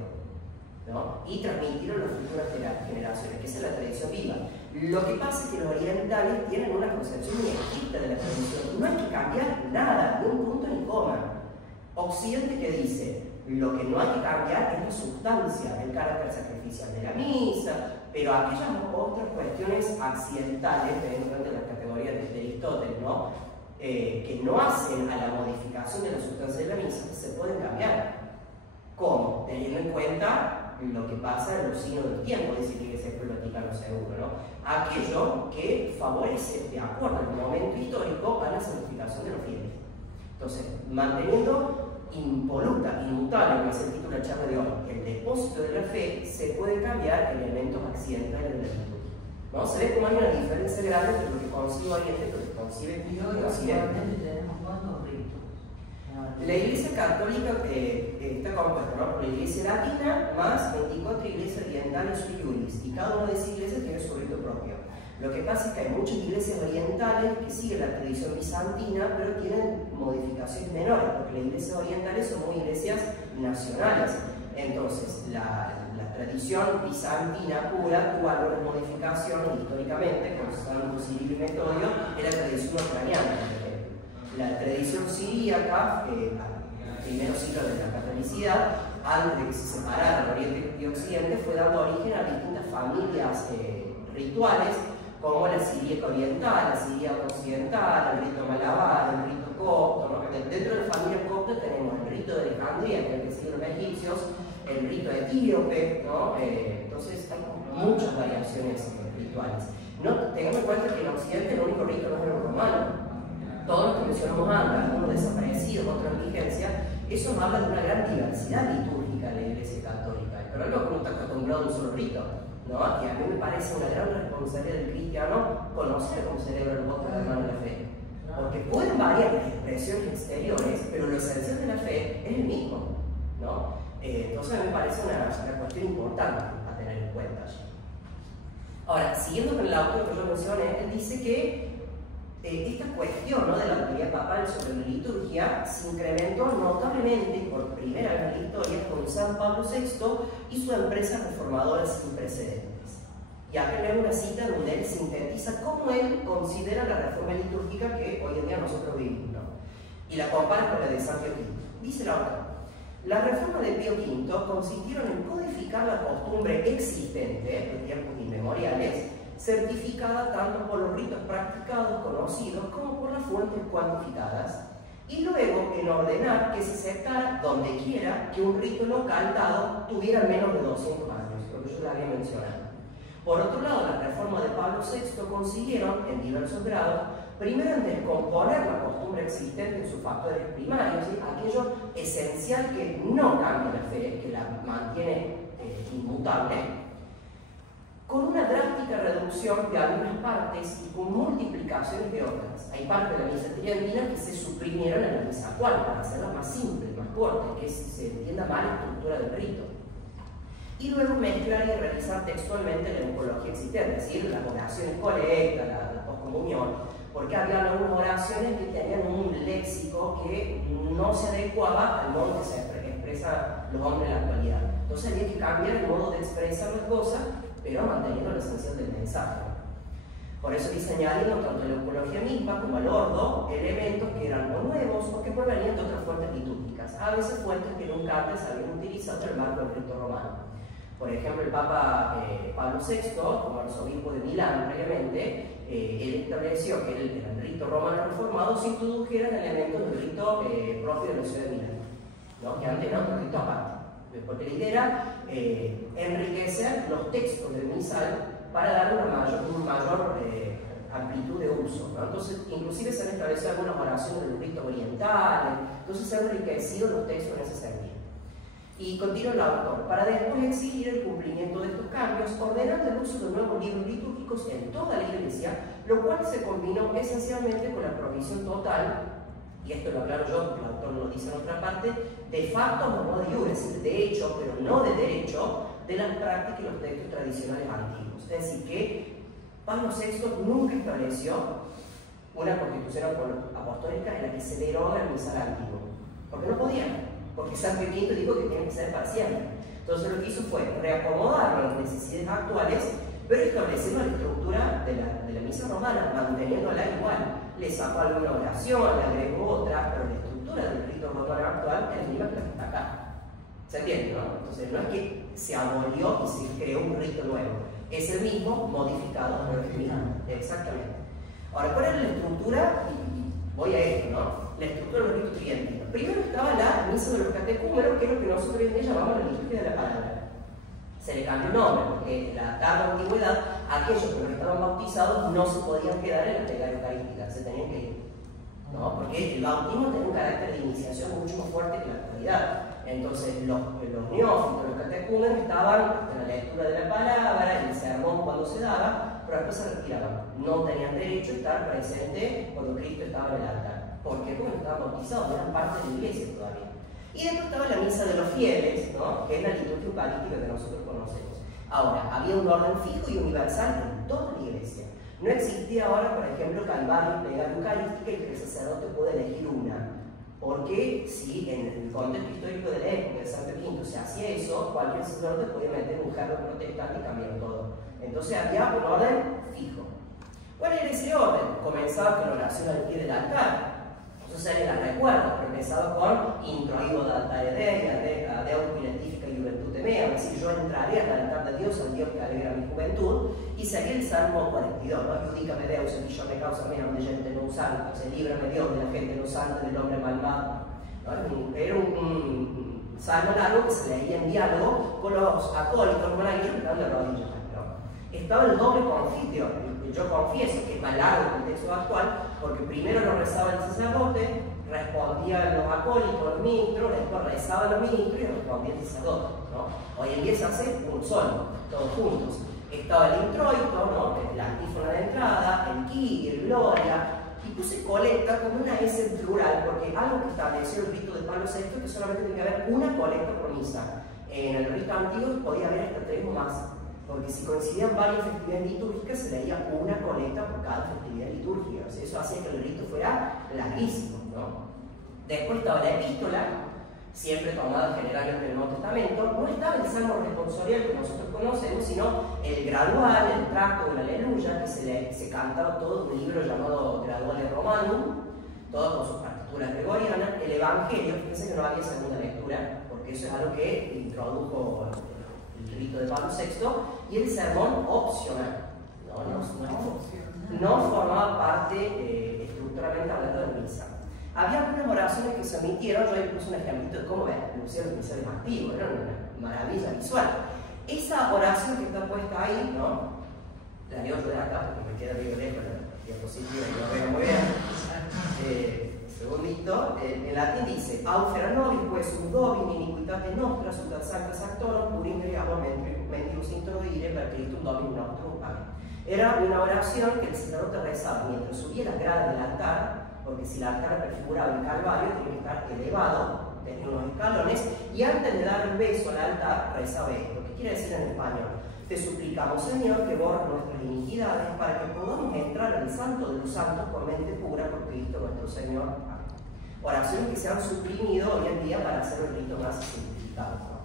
¿no? Y transmitirlo a las futuras generaciones, que esa es la tradición viva. Lo que pasa es que los orientales tienen una concepción muy estricta de la tradición. No hay que cambiar nada, ni un punto ni coma. Occidente, que dice, lo que no hay que cambiar es la sustancia, el carácter sacrificial de la misa, pero aquellas otras cuestiones accidentales dentro de la categoría de Aristóteles, ¿no? Que no hacen a la modificación de la sustancia de la misa, se pueden cambiar. ¿Cómo? Teniendo en cuenta lo que pasa en los signos del tiempo, dice que es el Vaticano II, ¿no? Aquello que favorece, de acuerdo al momento histórico, a la santificación de los fieles. Entonces, manteniendo impoluta, inmutable, como es el título de la charla de hoy, el depósito de la fe, se pueden cambiar elementos accidentales de la liturgia, ¿no? Se ve como hay una diferencia grande entre lo que concibe Oriente y lo que concibe Occidente. La Iglesia Católica está compuesta, ¿no?, por la Iglesia Latina más 24 iglesias orientales sui juris, y cada una de esas iglesias tiene su rito propio. Lo que pasa es que hay muchas iglesias orientales que siguen la tradición bizantina, pero tienen modificaciones menores, porque las iglesias orientales son muy iglesias nacionales. Entonces, la tradición bizantina pura tuvo algunas modificaciones históricamente, como San Cirilo y Metodio, en la tradición ucraniana, por ejemplo. La tradición siríaca, al primer siglo de la catolicidad, antes de que se separaran Oriente y Occidente, fue dando origen a distintas familias rituales, como la siríaca oriental, la siríaca occidental, el rito malabar, el rito copto, ¿no? Dentro de la familia copta tenemos el rito de Alejandría, que es el que siguen los egipcios, el rito etíope, ¿no? Entonces hay muchas variaciones rituales. No, tengamos en cuenta que en Occidente el único rito no es el romano. Todos los que mencionamos antes, algunos desaparecidos, otros en vigencia, eso nos habla de una gran diversidad litúrgica de la Iglesia Católica. Pero algo que uno está acostumbrado a un solo rito, ¿no? Y a mí me parece una gran responsabilidad del cristiano conocer cómo celebra el voto de la mano de la fe. Porque pueden variar las expresiones exteriores, pero lo esencial de la fe es el mismo, ¿no? Entonces me parece una cuestión importante a tener en cuenta allí. Ahora, siguiendo con el autor que yo mencioné, él dice que esta cuestión, ¿no?, de la autoridad papal sobre la liturgia se incrementó notablemente por primera vez en la historia con San Pablo VI y su empresa reformadora sin precedentes. Y acá leemos una cita donde él sintetiza cómo él considera la reforma litúrgica que hoy en día nosotros vivimos, ¿no? Y la compara con la de San Pío V. Dice el autor: la reforma de Pío V consistieron en codificar la costumbre existente de tiempos inmemoriales, certificada tanto por los ritos practicados, conocidos, como por las fuentes cuantificadas, y luego en ordenar que se aceptara donde quiera que un rito local dado tuviera menos de 200 años, lo que yo le había mencionado. Por otro lado, la reforma de Pablo VI consiguieron, en diversos grados, primero en descomponer la costumbre existente en sus factores primarios, ¿sí?, aquello esencial que no cambia la fe, que la mantiene inmutable, con una drástica reducción de algunas partes y con multiplicaciones de otras. Hay partes de la misa tridentina que se suprimieron en la misa actual para hacerla más simple, más corta, que se entienda más la estructura del rito. Y luego mezclar y realizar textualmente la etimología existente, es decir, las oraciones colectas, la poscomunión, porque había algunas oraciones que tenían un léxico que no se adecuaba al modo que se expresa los hombres en la actualidad. Entonces había que cambiar el modo de expresar las cosas, pero manteniendo la esencia del mensaje. Por eso dice añadiendo tanto a la etimología misma como al ordo elementos que eran o nuevos o que provenían de otras fuentes litúrgicas, a veces fuentes que nunca antes habían utilizado en el marco del rito romano. Por ejemplo, el Papa Pablo VI, como arzobispo de Milán previamente, él estableció que en el rito romano reformado se introdujeran elementos del rito propio de la ciudad de Milán, ¿no?, que antes era otro rito aparte. Porque la idea era enriquecer los textos del misal para dar un mayor amplitud de uso, ¿no? Entonces, inclusive se han establecido algunas oraciones de los ritos orientales, entonces se han enriquecido los textos en ese sentido. Y continúa el autor, para después exigir el cumplimiento de estos cambios, ordenando el uso de nuevos libros litúrgicos en toda la Iglesia, lo cual se combinó esencialmente con la provisión total, y esto lo aclaro yo porque el autor lo dice en otra parte, de facto no de jure, es decir, de hecho, pero no de derecho, de las prácticas y los textos tradicionales antiguos. Es decir, que Pablo VI nunca estableció una constitución apostólica en la que se deroga el misal antiguo, porque no podía. Porque San Pío V dijo que tiene que ser para siempre. Entonces lo que hizo fue reacomodarlo a las necesidades actuales, pero estableciendo la estructura de la misa romana, manteniéndola igual. Le sacó alguna oración, le agregó otra, pero la estructura del rito romano actual es la misma que la que está acá. ¿Se entiende, no? Entonces no es que se abolió y se creó un rito nuevo, es el mismo modificado por el mismo. Exactamente. Ahora, ¿cuál era la estructura? Voy a esto, ¿no? La estructura de los ritos tridentinos. Primero estaba la misa de los catecúmenos, que es lo que nosotros hoy en día llamamos la liturgia de la palabra. Se le cambió el nombre, porque en la tarde antigüedad, aquellos que no estaban bautizados no se podían quedar en la plegaria eucarística, se tenían que ir. ¿No? Porque el bautismo tenía un carácter de iniciación mucho más fuerte que la actualidad. Entonces, los neófitos, los catecúmenos, estaban en la lectura de la palabra, en el sermón cuando se daba, pero después se retiraban. No tenían derecho a estar presente cuando Cristo estaba en el altar. ¿Por qué? Porque no estaban bautizados, no eran parte de la iglesia todavía. Y después estaba la misa de los fieles, ¿no? Que es la liturgia eucarística que nosotros conocemos. Ahora, había un orden fijo y universal en toda la iglesia. No existía ahora, por ejemplo, calvario, plegaria eucarística y que el sacerdote puede elegir una. Porque si en el contexto histórico de la época de San Pío V se hacía eso, cualquier sacerdote podía meter un jarro protestante y cambiar todo. Entonces había un orden fijo. ¿Cuál era ese orden? Comenzaba con la oración al pie del altar. Eso se les recuerdo, pero empezaba con introigo de altare Dei, Deum identifica juventud mea, es decir, yo entraré al altar de Dios, al Dios que alegra mi juventud, y sería el Salmo 42, ¿no? Judícame Deus, el que yo me causa mea, de gente no santa, o sea, líbrame Dios de la gente no santa, del hombre malvado. ¿No? Era un salmo largo que se leía en diálogo con los acólitos monaguillos que estaban de rodillas. ¿No? Estaba el doble confitio, yo confieso que es más largo que el texto actual, porque primero lo rezaba el sacerdote, respondían los acólitos, los ministros, después rezaban los ministros y respondía el sacerdote, ¿no? Hoy en día se hace uno solo, todos juntos. Estaba el introito, ¿no? La antífona de entrada, el Kyrie, el Gloria, y puse colecta como una S en plural, porque algo que estableció el rito de Pablo VI que solamente tiene que haber una colecta por misa. En el rito antiguo podía haber hasta 3 o más, porque si coincidían varias festividades litúrgicas se leía una colecta por cada festividad litúrgica. O sea, eso hacía que el rito fuera larguísimo, ¿no? Después estaba la epístola, siempre tomada generalmente del Nuevo Testamento. No estaba el salmo responsorial que nosotros conocemos, sino el gradual, el tracto de la aleluya, que se cantaba todo un libro llamado Graduale Romanum, todo con sus partituras gregorianas. El Evangelio, fíjense que no había segunda lectura, porque eso es algo que introdujo el rito de Pablo VI, y el sermón opcional. No formaba parte estructuralmente hablando de misa. Había algunas oraciones que se omitieron, yo ahí puse un ejemplo de cómo lucían los misales activos, era una maravilla visual. Esa oración que está puesta ahí, ¿no? La leo yo de acá porque me queda bien lejos la diapositiva y no veo muy bien. Segundito, en latín dice: Aufera nobis pues un Domini iniquitate nostra sud ad sancta sanctorum purim creamur mendius introduire per Christum Domini nostrum. Era una oración que el sacerdote rezaba mientras subía las gradas del altar, porque si el altar prefiguraba el Calvario tenía que estar elevado, tenía unos escalones, y antes de dar el beso al altar rezaba esto. ¿Qué quiere decir en español? Te suplicamos, Señor, que borres nuestras iniquidades para que podamos entrar al Santo de los Santos con mente pura por Cristo nuestro Señor. Oraciones que se han suprimido hoy en día para hacer un rito más simplificado, ¿no?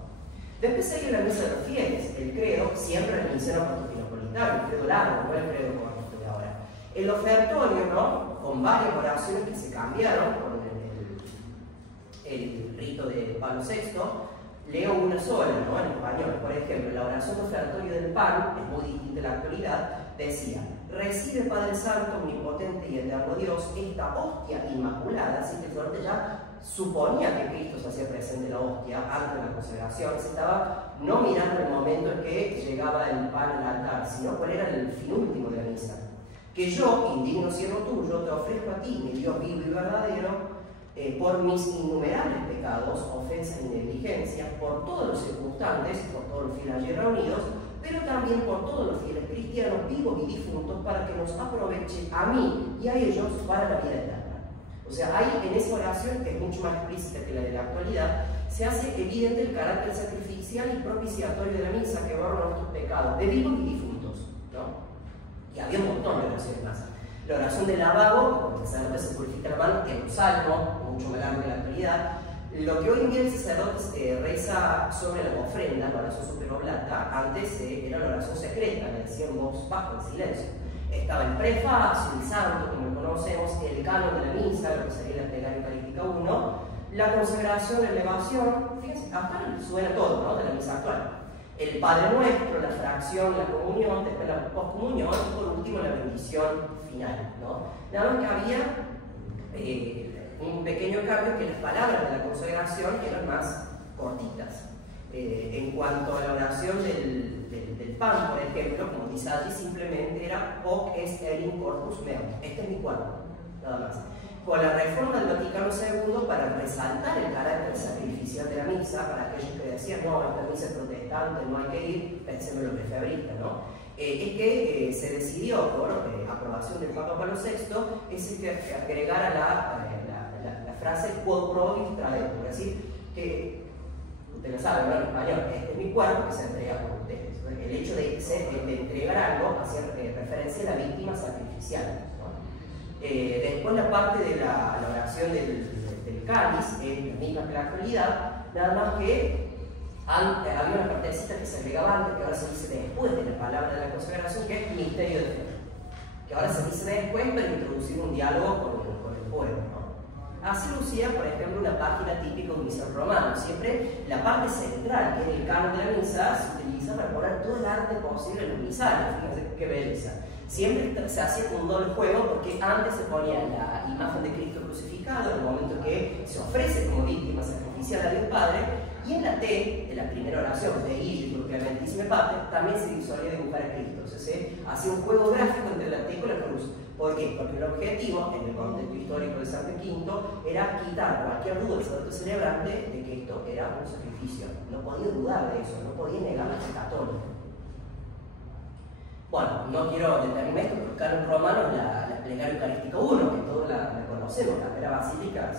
Después sigue la misa de los fieles, el credo, siempre en el liceo constantinopolitano, el credo largo, no el credo como esto de ahora. El ofertorio, ¿no? Con varias oraciones que se cambiaron con el rito de Pablo VI. Leo una sola, ¿no? En español. Por ejemplo, la oración ofertorio del pan, es muy distinta a la actualidad, decía: recibe, Padre Santo, omnipotente y eterno Dios, esta hostia inmaculada. Así que el sacerdote ya suponía que Cristo se hacía presente en la hostia antes de la consagración. Se estaba no mirando el momento en que llegaba el pan al altar, sino cuál era el fin último de la misa, que yo, indigno siervo tuyo, te ofrezco a ti, mi Dios vivo y verdadero, por mis innumerables pecados, ofensas y negligencias, por todos los circunstantes, por todos los fieles allí reunidos, pero también por todos los fieles cristianos vivos y difuntos, para que nos aproveche a mí y a ellos para la vida eterna. O sea, ahí en esa oración, que es mucho más explícita que la de la actualidad, se hace evidente el carácter sacrificial y propiciatorio de la misa que borra nuestros pecados, de vivos y difuntos, ¿no? Y había un montón de oraciones más. La oración del lavabo, como el sacerdote se purifica la mano, es un salmo, mucho más largo que la actualidad. Lo que hoy en día el sacerdote reza sobre la ofrenda, la oración superoblata, antes era la oración secreta, la decía en voz baja, en silencio. Estaba el prefacio, el santo, como lo conocemos, el canon de la misa, lo que sería la plegaria eucarística 1, la consagración, la elevación, fíjense, hasta suena todo, ¿no?, de la misa actual. El Padre Nuestro, la fracción, la comunión, después la postcomunión y por último la bendición final, ¿no? Nada más que había un pequeño cambio, que las palabras de la consagración eran más cortitas. En cuanto a la oración del pan, por ejemplo, como dice allí, simplemente era hoc est enim corpus meum, este es mi cuerpo, nada más. Con la reforma del Vaticano II, para resaltar el carácter sacrificial de la misa, para aquellos que decían, no, esta misa es protestante, no hay que ir, pensemos en lo lefebrista, ¿no? Es que se decidió, por aprobación del Papa Pablo VI, es que agregara la frase quod probis traetur, es decir, que usted lo sabe, ¿no?, en español, este es mi cuerpo que se entrega por ustedes. El hecho de entregar algo hacía referencia a la víctima sacrificial, ¿no? Después la parte de la oración del cáliz es la misma que la actualidad, nada más que había una partecita que se agregaba antes, que ahora se dice después de la palabra de la consagración, que es misterio de fe, que ahora se dice después para introducir un diálogo con el pueblo, ¿no? Así lucía, por ejemplo, una página típica de un misal romano. Siempre la parte central, que es el canon de la misa, se utiliza para poner todo el arte posible en los misales. Fíjense qué belleza. Siempre se hacía un doble juego, porque antes se ponía la imagen de Cristo crucificado en el momento que se ofrece como víctima sacrificial a Dios Padre, y en la T, en la primera oración, de Ille, Clementissime Pater, también se solía dibujar a Cristo. O sea, se hacía un juego gráfico entre la T y la cruz. ¿Por qué? Porque el objetivo, en el contexto histórico de Santo V, era quitar cualquier duda del sacerdote celebrante de que esto era un sacrificio. No podía dudar de eso, no podía negar la fe católica. Bueno, no quiero detenerme esto, porque el canon romano es la plegaria eucarística 1, que todos la conocemos, la primera basílica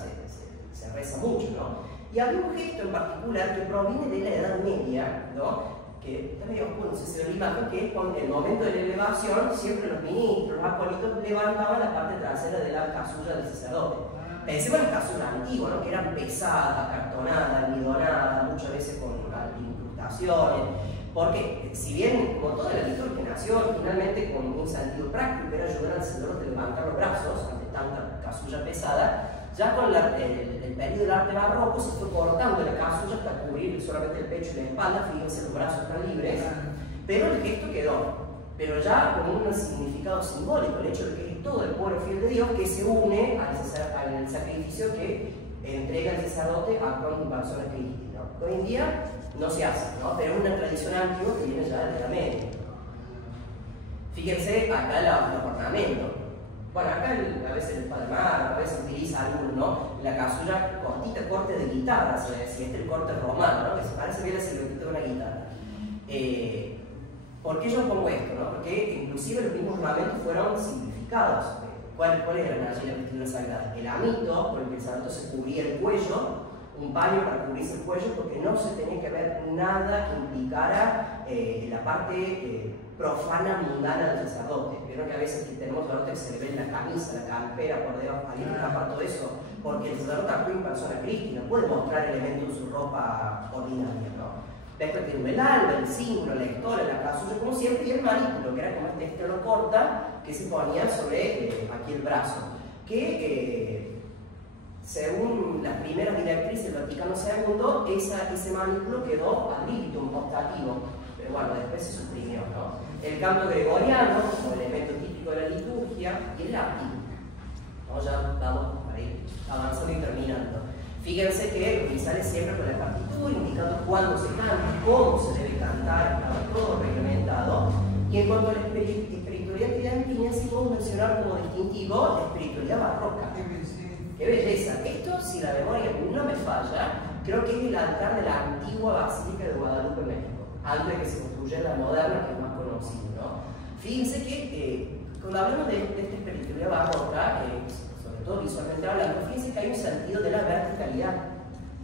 se reza mucho, ¿no? Y había un gesto en particular que proviene de la Edad Media, ¿no?, que está medio oscuro, no sé si lo imagen, que es cuando en el momento de la elevación, siempre los ministros, los acólitos levantaban la parte trasera de la casulla del sacerdote. Pensemos en las casullas antiguas, ¿no?, que eran pesadas, cartonadas, almidonadas, muchas veces con incrustaciones, porque si bien, como toda la liturgia nació originalmente con un sentido práctico, era ayudar al sacerdote a levantar los brazos ante tanta casulla pesada, ya con el periodo del arte barroco se fue cortando la casulla hasta cubrir solamente el pecho y la espalda, fíjense, los brazos están libres, pero el gesto quedó, pero ya con un significado simbólico, el hecho de que es todo el pueblo fiel de Dios que se une al sacrificio que entrega el sacerdote actuando en persona Christi, ¿no? Hoy en día no se hace, ¿no?, pero es una tradición antigua que viene ya de la Media. Fíjense acá los ornamentos. Bueno, acá a veces el palmar, a veces utiliza alguno, ¿no?, la casulla cortita, corte de guitarra, se decía, este es el corte romano, ¿no?, que se parece bien a la silueta de una guitarra. ¿Por qué yo pongo esto, no? Porque inclusive los mismos ornamentos fueron simplificados. ¿Cuáles eran allí las vestiduras sagradas? El amito, con el que el sacerdote se cubría el cuello, un paño para cubrirse el cuello, porque no se tenía que ver nada que implicara la parte profana, mundana del sacerdote. Vieron que a veces tenemos sacerdotes que se le ven la camisa, la campera por debajo, alguien escapar todo eso, porque el sacerdote actúa en persona Christi, no puede mostrar elementos de su ropa ordinaria, ¿no? Después tiene el alba, el símbolo, la estola, la casulla, como siempre, y el manípulo, que era como este estreno corta que se ponía sobre aquí el brazo, que según las primeras directrices del Vaticano II, ese manípulo quedó ad libitum, optativo, pero bueno, después se suprimió, ¿no? El canto gregoriano, como elemento típico de la liturgia, y el látigo. ¿No? Ya vamos para ir avanzando y terminando. Fíjense que los misales siempre con la partitura, indicando cuándo se canta, cómo se debe cantar, estaba todo reglamentado. Y en cuanto a la espiritualidad tridentina, sí podemos mencionar mencionar como distintivo la espiritualidad barroca. ¡Qué belleza! Esto, si la memoria no me falla, creo que es el altar de la antigua Basílica de Guadalupe, México, antes de que se construyera la moderna, que es más conocida, ¿no? Fíjense que cuando hablamos de esta espiritualidad barroca, sobre todo visualmente hablando, fíjense que hay un sentido de la verticalidad.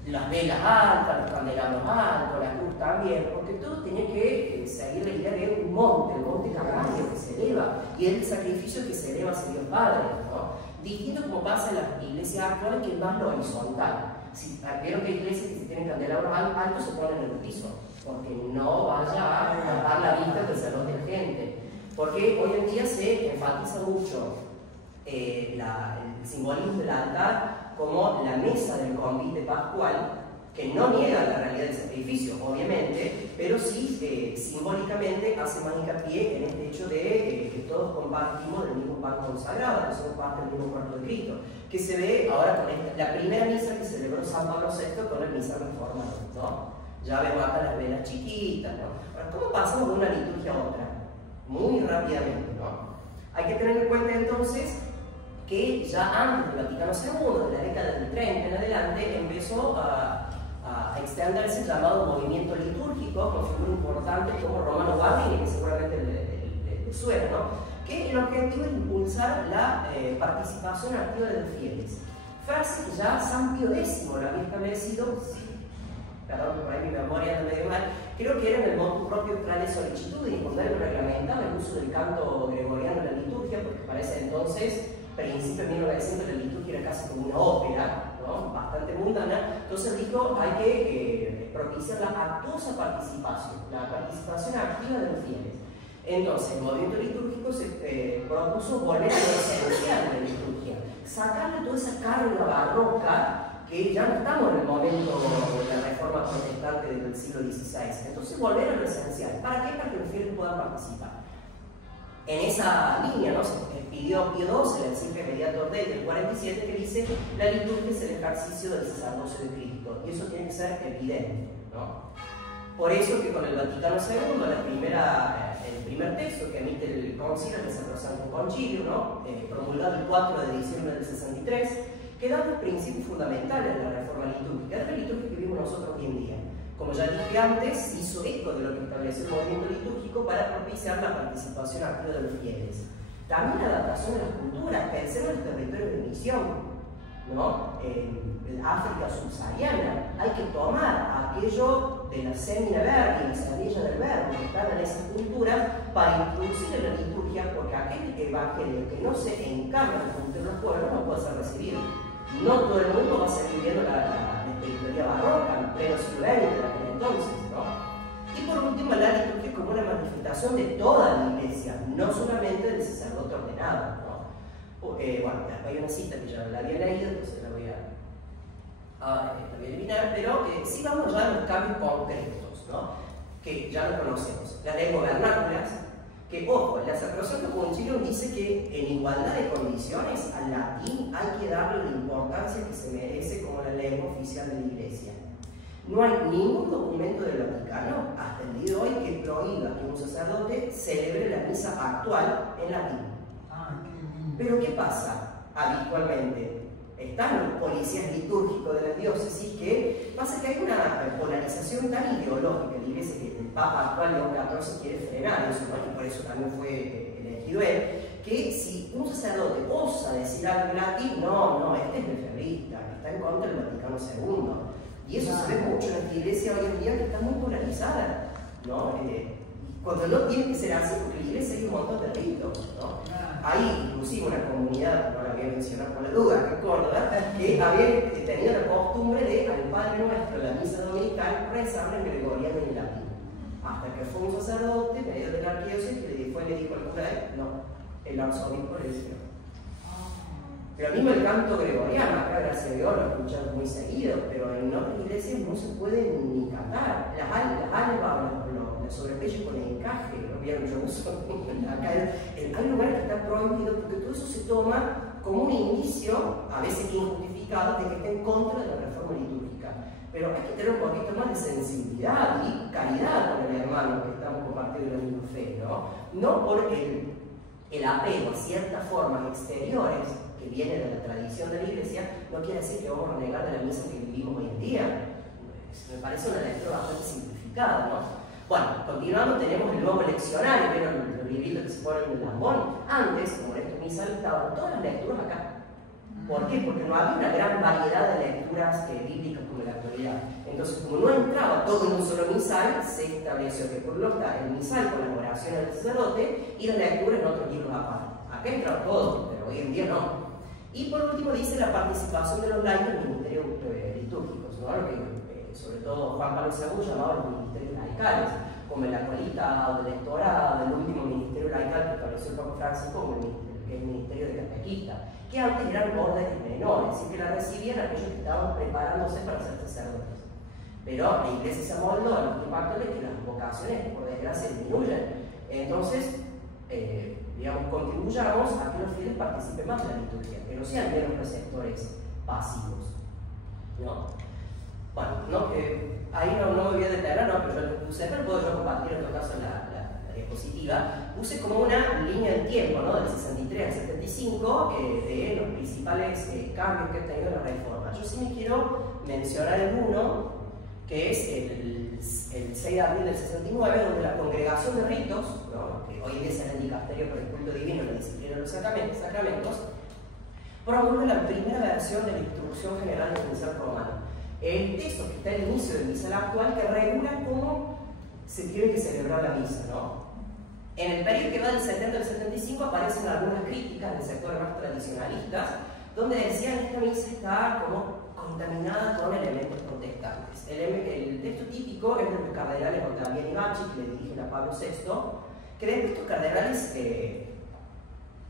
Las velas altas, los candelabros altos, la cruz también, porque todo tenía que seguir la idea de un monte, el monte Calvario que se eleva, y el sacrificio que se eleva hacia Dios Padre, ¿no? Distinto como pasa en las iglesias actuales, que es más lo horizontal. Si vieron que hay iglesias que si tienen candelabros altos se ponen en el piso, porque no vaya a tapar la vista del salón de la gente. Porque hoy en día se enfatiza mucho el simbolismo del altar como la mesa del convite pascual, que no niega la realidad del sacrificio, obviamente, pero sí simbólicamente hace más hincapié en este hecho de que todos compartimos el mismo pan consagrado, que somos parte del mismo cuerpo de Cristo, que se ve ahora con la primera misa que celebró San Pablo VI con el misal reformado, ¿no? Ya vemos acá las velas chiquitas, ¿no? Ahora, ¿cómo pasamos de una liturgia a otra? Muy rápidamente, ¿no? Hay que tener en cuenta entonces que ya antes del Vaticano II, de la década del 30 en adelante, empezó a extenderse el llamado movimiento litúrgico, con figura importante como Romano Guardini, que seguramente le suena, ¿no? Que el objetivo es impulsar la participación activa de los fieles. Frase que ya San Pío X lo había establecido, perdón, por ahí mi memoria anda medio mal, creo que era en el motu propio Trale Solicitudini, cuando él reglamentaba el uso del canto gregoriano en la liturgia, porque para ese entonces, principio de 1900, la liturgia era casi como una ópera, ¿no? Bastante mundana. Entonces dijo, hay que propiciar la actosa participación, la participación activa de los fieles. Entonces, el movimiento litúrgico se propuso volver a lo esencial de la liturgia, sacarle toda esa carga barroca, que ya no estamos en el momento de la reforma protestante del siglo XVI. Entonces, volver a lo esencial. ¿Para qué? Para que los fieles puedan participar. En esa línea, ¿no? Se pidió Pío XII, el encíclica Mediator Dei del 47, que dice: la liturgia es el ejercicio del sacerdocio de Cristo, y eso tiene que ser evidente, ¿no? Por eso que con el Vaticano II, el primer texto que emite el concilio, el Sacrosanto Concilio, ¿no? Promulgado el 4 de diciembre del 63, que da los principios fundamentales de la reforma litúrgica, de la liturgia que vivimos nosotros hoy en día. Como ya dije antes, hizo eco de lo que estableció el movimiento litúrgico para propiciar la participación activa de los fieles. También la adaptación de las culturas, pensemos en los territorios de misión, ¿no? En África subsahariana, hay que tomar aquello de la semina verde y la semilla del verbo que están en esas culturas para introducir en la liturgia, porque aquel evangelio que no se encarna en la cultura de los pueblos no puede ser recibido. No todo el mundo va a seguir viendo la espiritualidad barroca en pleno siglo XX de aquel entonces, ¿no? Y por último, la liturgia como una manifestación de toda la iglesia, no solamente del sacerdote ordenado, ¿no? Bueno, hay una cita que ya la había leído, entonces la voy a eliminar, pero sí vamos ya a los cambios concretos, ¿no? Que ya lo conocemos. Las lenguas vernáculas, que, ojo, la Sacrosanto Concilio dice que en igualdad de condiciones al latín hay que darle la importancia que se merece como la lengua oficial de la Iglesia. No hay ningún documento del Vaticano hasta el día de hoy que prohíba que un sacerdote celebre la misa actual en latín. Pero ¿qué pasa? Habitualmente están los policías litúrgicos de la diócesis, que pasa que hay una polarización tan ideológica en la Iglesia que el Papa actual León XIV quiere frenar eso, ¿no? Y por eso también fue elegido él, que si un sacerdote osa decir algo en latín, no, este es lefebrista, está en contra del Vaticano II. Y eso se ve mucho en la Iglesia hoy en día, que está muy polarizada, ¿no? Cuando no tiene que ser así, porque la Iglesia hay un montón de ritos, ¿no? Hay inclusive una comunidad, no la voy a mencionar por la duda, en Córdoba, que había tenido la costumbre de al Padre Nuestro, la misa dominical, rezarla en gregoriano y en latín. Hasta que fue un sacerdote, medio de la arquidiócesis, que le dijo al cura, no, el arzobispo le dijo. Pero mismo el canto gregoriano, acá gracias a Dios lo escuchamos muy seguido, pero en otras iglesias no se puede ni cantar. Las albas, los sobrepellos con el encaje, lo vieron yo uso. Acá hay lugares que están prohibidos porque todo eso se toma como un indicio, a veces injustificado, de que está en contra de la reforma litúrgica. Pero hay que tener un poquito más de sensibilidad y caridad con el hermano que estamos compartiendo la misma fe, ¿no? No por el apego a ciertas formas exteriores que viene de la tradición de la Iglesia no quiere decir que vamos a renegar de la misa que vivimos hoy en día. Me parece una lectura bastante simplificada, ¿no? Bueno, continuando, tenemos el nuevo leccionario, que eran los libritos que se ponen en el lambón. Antes, como en este misal, estaban todas las lecturas acá. ¿Por qué? Porque no había una gran variedad de lecturas bíblicas como en la actualidad. Entonces, como no entraba todo en un solo misal, se estableció que por lo tanto el misal con la oración del sacerdote y la lectura en otros libros aparte. Acá entraba todo, pero hoy en día no. Y por último dice la participación de los laicos en ministerios litúrgicos, ¿no? Lo que sobre todo Juan Pablo II llamaba los ministerios laicales, como el acualita o del electorado, el último ministerio laical que estableció el Papa Francisco, como que es el ministerio de catequista, que antes eran órdenes menores, y que la recibían aquellos que estaban preparándose para ser sacerdotes. Pero la Iglesia se amoldó a los tiempos actuales que las vocaciones, por desgracia, disminuyen. Entonces, digamos, contribuyamos a que los fieles participen más en la liturgia, que no sean meros receptores pasivos, ¿no? Bueno, no, ahí no me voy a detener, no, pero yo lo puse, pero puedo yo compartir en todo caso la diapositiva. Puse como una línea de tiempo, ¿no? Del 63 al 75, de los principales cambios que ha tenido la reforma. Yo sí me quiero mencionar el uno, que es el 6 de abril del 69, donde la Congregación de Ritos, ¿no? Que hoy en día es el dicasterio para el culto divino y la disciplina de los sacramentos, promueve la primera versión de la Instrucción General del Misal Romano. El texto que está al inicio del misal actual que regula cómo se tiene que celebrar la misa, ¿no? En el periodo que va del 70 al 75 aparecen algunas críticas del sector más tradicionalistas, donde decían que esta misa está como contaminada con elementos protestantes. El texto típico es de los cardenales Ottaviani y Bacci, que le dirigen a Pablo VI, que de estos cardenales,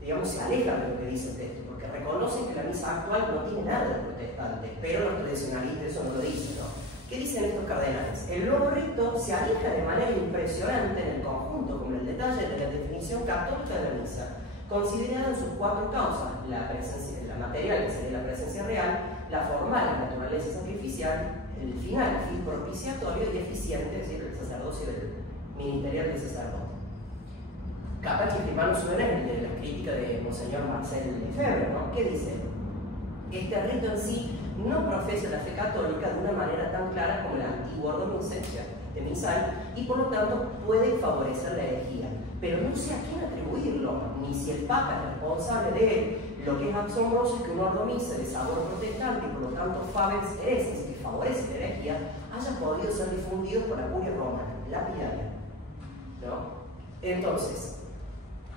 digamos, se alejan de lo que dice el texto, porque reconocen que la misa actual no tiene nada de protestante, pero los tradicionalistas eso no lo dicen, ¿no? ¿Qué dicen estos cardenales? El nuevo rito se aleja de manera impresionante en el conjunto, como en el detalle de la definición católica de la misa, considerada en sus cuatro causas: la material, que sería la presencia real, la formal, la naturaleza sacrificial, el final, el fin propiciatorio y eficiente, es decir, el sacerdocio ministerial del sacerdote. Capaz que el hermano suena el de la crítica de Monseñor Marcel Lefebvre, ¿no? ¿Qué dice? Este rito en sí no profesa la fe católica de una manera tan clara como la antigua ordonancia de misal y por lo tanto puede favorecer la herejía, pero no sé a quién atribuirlo, ni si el Papa es responsable de él. Lo que es asombroso es que un ordomisa de sabor protestante y por lo tanto favens hereses, que favorece la herejía, haya podido ser difundido por la curia romana, lapidaria, ¿no? Entonces,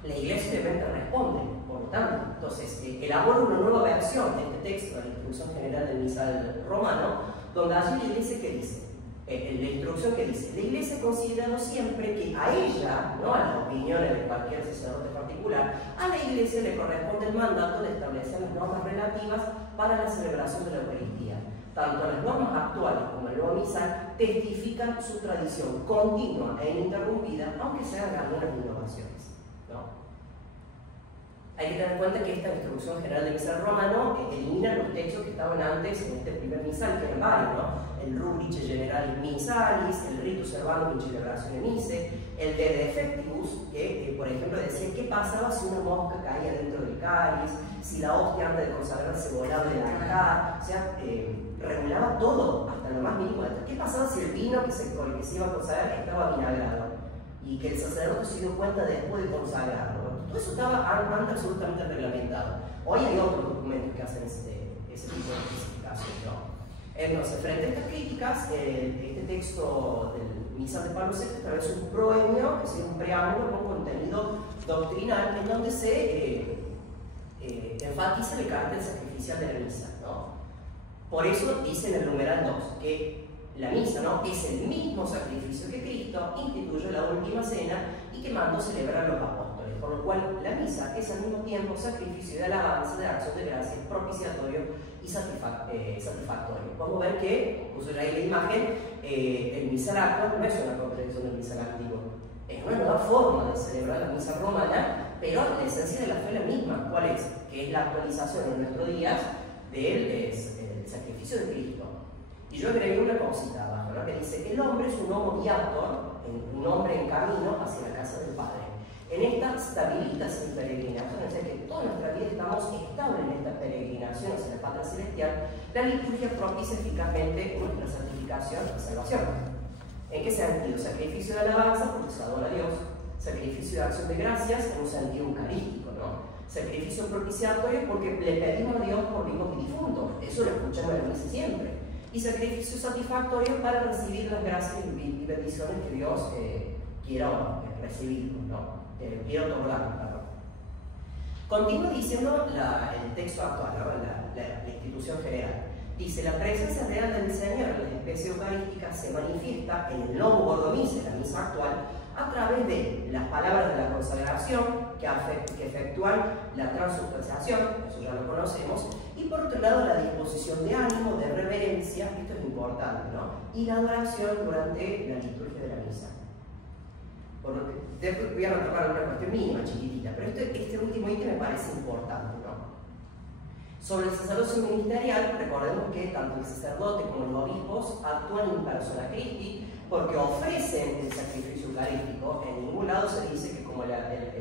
la Iglesia obviamente responde, por lo tanto. Entonces, elabora una nueva versión de este texto de la Instrucción General del Misal Romano, donde allí la Iglesia que dice, la instrucción que dice, la Iglesia ha considerado siempre que a ella, no a las opiniones de cualquier sacerdote particular, a la Iglesia le corresponde el mandato de establecer las normas relativas para la celebración de la Eucaristía. Tanto las normas actuales como el nuevo misal testifican su tradición continua e ininterrumpida, aunque se hagan algunas innovaciones, ¿no? Hay que tener en cuenta que esta Instrucción General del Misal Romano elimina los textos que estaban antes en este primer misal, que eran varios, ¿no? El Rubrice Generalis Misalis, el Ritus Servandum in Celebratione Mise, el de Defectibus, que por ejemplo decía qué pasaba si una mosca caía dentro del cáliz, si la hostia antes de consagrarse volaba del altar, o sea, regulaba todo, hasta lo más mínimo detalle. ¿Qué pasaba si el vino con el que se iba a consagrar estaba vinagrado y que el sacerdote se dio cuenta después de consagrarlo? Todo eso estaba antes absolutamente reglamentado. Hoy hay otros documentos que hacen ese tipo de especificación, ¿no? Entonces, frente a estas críticas, este texto del misal de Pablo VI establece un proemio, que es un preámbulo con contenido doctrinal, en donde se enfatiza el carácter sacrificial de la misa, ¿no? Por eso dice en el numeral 2 que la misa, ¿no?, es el mismo sacrificio que Cristo instituyó la última cena y que mandó celebrar a los apóstoles, por lo cual la misa es al mismo tiempo sacrificio de alabanza, de acción de gracias, propiciatorio y satisfactorio. Vamos a ver que, puso ya ahí la imagen, el misal actual no es una contradicción del misal antiguo, es una nueva forma de celebrar la misa romana, pero la esencia de la fe es la misma. ¿Cuál es? Que es la actualización en nuestros días del sacrificio de Cristo. Y yo agregué una cosita abajo, ¿no?, que dice que el hombre es un homo viator, un hombre en camino hacia la casa del Padre. En esta stabilitas in peregrinación, o sea que toda nuestra vida estamos estables en esta peregrinación hacia la patria celestial, la liturgia propicia eficazmente nuestra santificación y salvación. ¿En qué sentido? Sacrificio de alabanza, porque se adora a Dios. Sacrificio de acción de gracias, en un sentido eucarístico, ¿no? Sacrificio propiciatorio, porque le pedimos a Dios por vivos y difuntos. Eso lo escuchamos en la misa siempre. Y sacrificio satisfactorio para recibir las gracias y bendiciones que Dios quiera recibir, ¿no? Quiero otorgar, perdón. Continúa diciendo el texto actual, ¿no? la institución general. Dice, la presencia real del Señor en la especie eucarística se manifiesta en el Novo Ordo Missae, la misa actual, a través de las palabras de la consagración que efectúan la transubstanciación, eso ya lo conocemos, y por otro lado la disposición de ánimo, de reverencia, esto es importante, ¿no? Y la adoración durante la liturgia de la misa. Después voy a retomar una cuestión mínima, chiquitita, pero este último ítem me parece importante, ¿no? Sobre el sacerdocio ministerial, recordemos que tanto el sacerdote como los obispos actúan in persona Christi porque ofrecen el sacrificio eucarístico. En ningún lado se dice que como en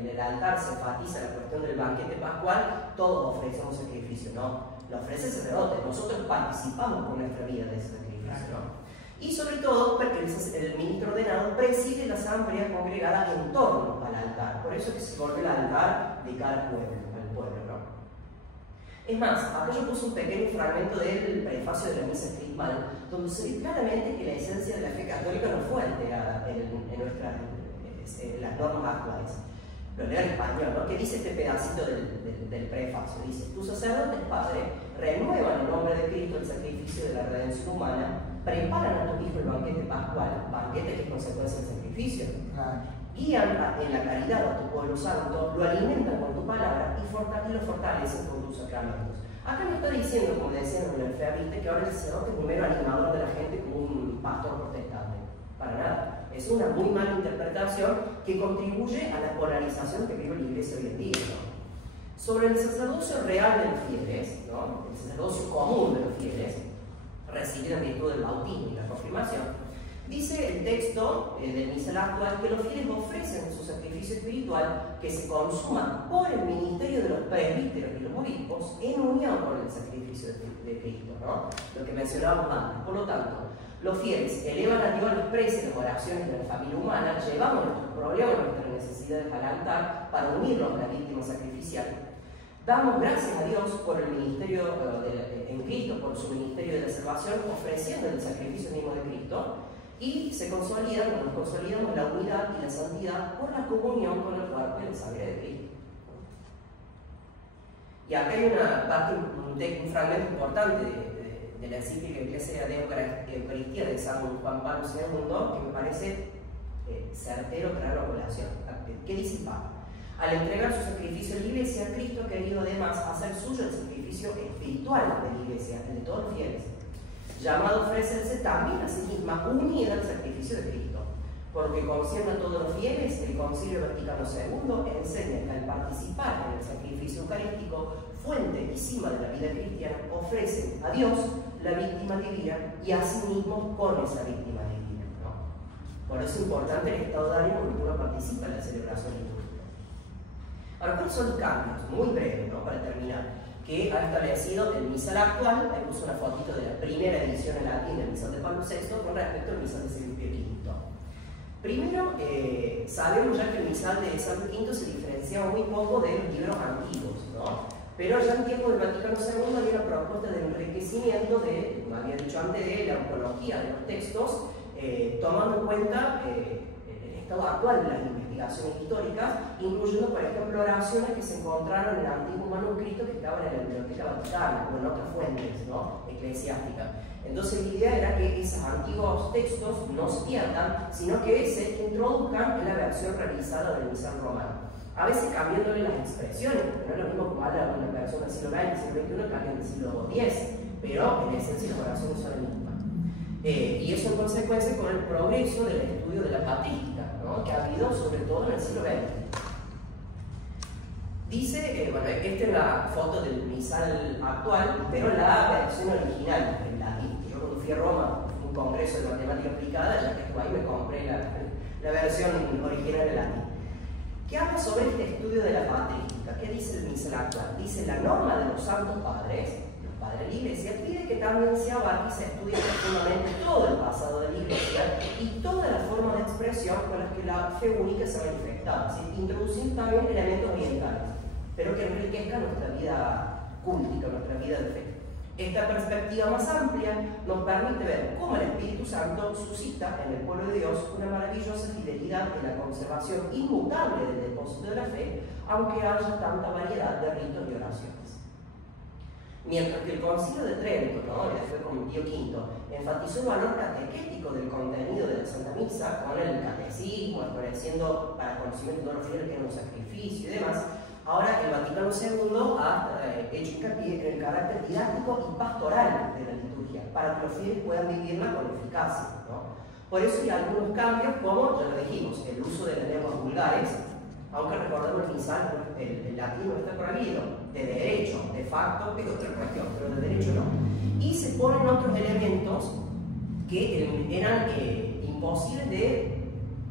el altar se enfatiza la cuestión del banquete pascual, todos ofrecemos sacrificio, ¿no? Lo ofrece el sacerdote, nosotros participamos con nuestra vida de ese sacrificio, ¿no? Y sobre todo porque el ministro ordenado preside la asamblea congregada en torno al altar. Por eso es que se vuelve el altar de cada pueblo, al pueblo, ¿no? Es más, acá yo puse un pequeño fragmento del prefacio de la misa crismal, donde se ve claramente que la esencia de la fe católica no fue alterada en las normas actuales. Lo leo en español, ¿no? ¿Qué dice este pedacito del prefacio? Dice, tus sacerdotes, Padre, renuevan en nombre de Cristo el sacrificio de la redención humana, preparan a tu Hijo el banquete pascual, banquete que es consecuencia del sacrificio, guían en la caridad a tu pueblo santo, lo alimentan con tu palabra y lo fortalecen con tus sacramentos. Acá no está diciendo, como decían en el Feaviste, que ahora el sacerdote es un mero animador de la gente como un pastor protestante. Para nada. Es una muy mala interpretación que contribuye a la polarización que vive la Iglesia hoy en día, ¿no? Sobre el sacerdocio real de los fieles, ¿no? El sacerdocio común de los fieles, recibido en virtud del bautismo y la confirmación, dice el texto del misal actual que los fieles ofrecen su sacrificio espiritual que se consuma por el ministerio de los presbíteros y los obispos en unión con el sacrificio de Cristo, ¿no? Lo que mencionábamos antes. Por lo tanto, los fieles elevan a Dios los preces, las oraciones de la familia humana, llevamos nuestros problemas, nuestras necesidades al altar para unirlos a la víctima sacrificial. Damos gracias a Dios por el ministerio en Cristo, por su ministerio de la salvación, ofreciendo el sacrificio mismo de Cristo, y nos consolidamos la unidad y la santidad por la comunión con el cuerpo y la sangre de Cristo. Y acá hay una parte, un fragmento importante de la encíclica Iglesia de Eucaristía de San Juan Pablo II que me parece certero para la población. ¿Qué dice Pablo? Al entregar su sacrificio a la Iglesia, Cristo ha querido además hacer suyo el sacrificio espiritual de la Iglesia, el de todos los fieles, llamado a ofrecerse también a sí misma unida al sacrificio de Cristo, porque concierne a todos los fieles, el Concilio Vaticano II enseña que al participar en el sacrificio eucarístico, fuente y cima de la vida cristiana, ofrecen a Dios la víctima divina y a sí mismos con esa víctima divina, ¿no? Por eso es importante el estado de ánimo en que uno participa en la celebración litúrgica. Ahora, ¿cuáles son los cambios? Muy breves, ¿no? Para terminar, que ha establecido el misal actual. Ahí puso una fotito de la primera edición en latín del misal de Pablo VI con respecto al misal de Silvio V. Primero, sabemos ya que el misal de San V se diferenciaba muy poco de los libros antiguos, ¿no? Pero ya en tiempo del Vaticano II había una propuesta de enriquecimiento de, como había dicho antes, de la ontología de los textos, tomando en cuenta el estado actual de las investigaciones históricas, incluyendo, por ejemplo, oraciones que se encontraron en el antiguo manuscrito que estaban en la Biblioteca Vaticana o en otras fuentes, ¿no? Eclesiásticas. Entonces la idea era que esos antiguos textos no se pierdan, sino que se introduzcan en la versión revisada del misal romano. A veces cambiándole las expresiones, porque no es lo mismo como habla una persona del siglo XX, siglo XXI, que alguien del siglo X, pero en esencia las oraciones son las mismas. Y eso en consecuencia con el progreso del estudio de la patrística, ¿no? Que ha habido sobre todo en el siglo XX. Dice, bueno, esta es la foto del misal actual, pero la versión original en latín. Yo cuando fui a Roma, fue un congreso de matemática aplicada, ya que estuve ahí me compré la versión original en latín. que habla sobre este estudio de la patrística. ¿Qué dice el misal actual? Dice: la norma de los santos padres, los padres de la Iglesia, pide que también se abarque y se estudie profundamente todo el pasado de la Iglesia y todas las formas de expresión con las que la fe única se ha manifestado, ¿sí? Introduciendo también elementos orientales, pero que enriquezcan nuestra vida cúltica, nuestra vida de fe. Esta perspectiva más amplia nos permite ver cómo el Espíritu Santo suscita en el pueblo de Dios una maravillosa fidelidad en la conservación inmutable del depósito de la fe, aunque haya tanta variedad de ritos y oraciones. Mientras que el Concilio de Trento, ¿no?, que fue con Pío V, enfatizó el valor catequético del contenido de la Santa Misa con el catecismo, estableciendo para conocimiento de todos los fieles que era un sacrificio y demás, ahora el Vaticano II ha hecho hincapié en el carácter didáctico y pastoral de la liturgia, para que los fieles puedan vivirla con eficacia, ¿no? Por eso hay algunos cambios, como ya lo dijimos, el uso de las lenguas vulgares, aunque recordemos el misal, el latín no está prohibido, de derecho, de facto, es otra cuestión, pero de derecho no. Y se ponen otros elementos que eran imposibles de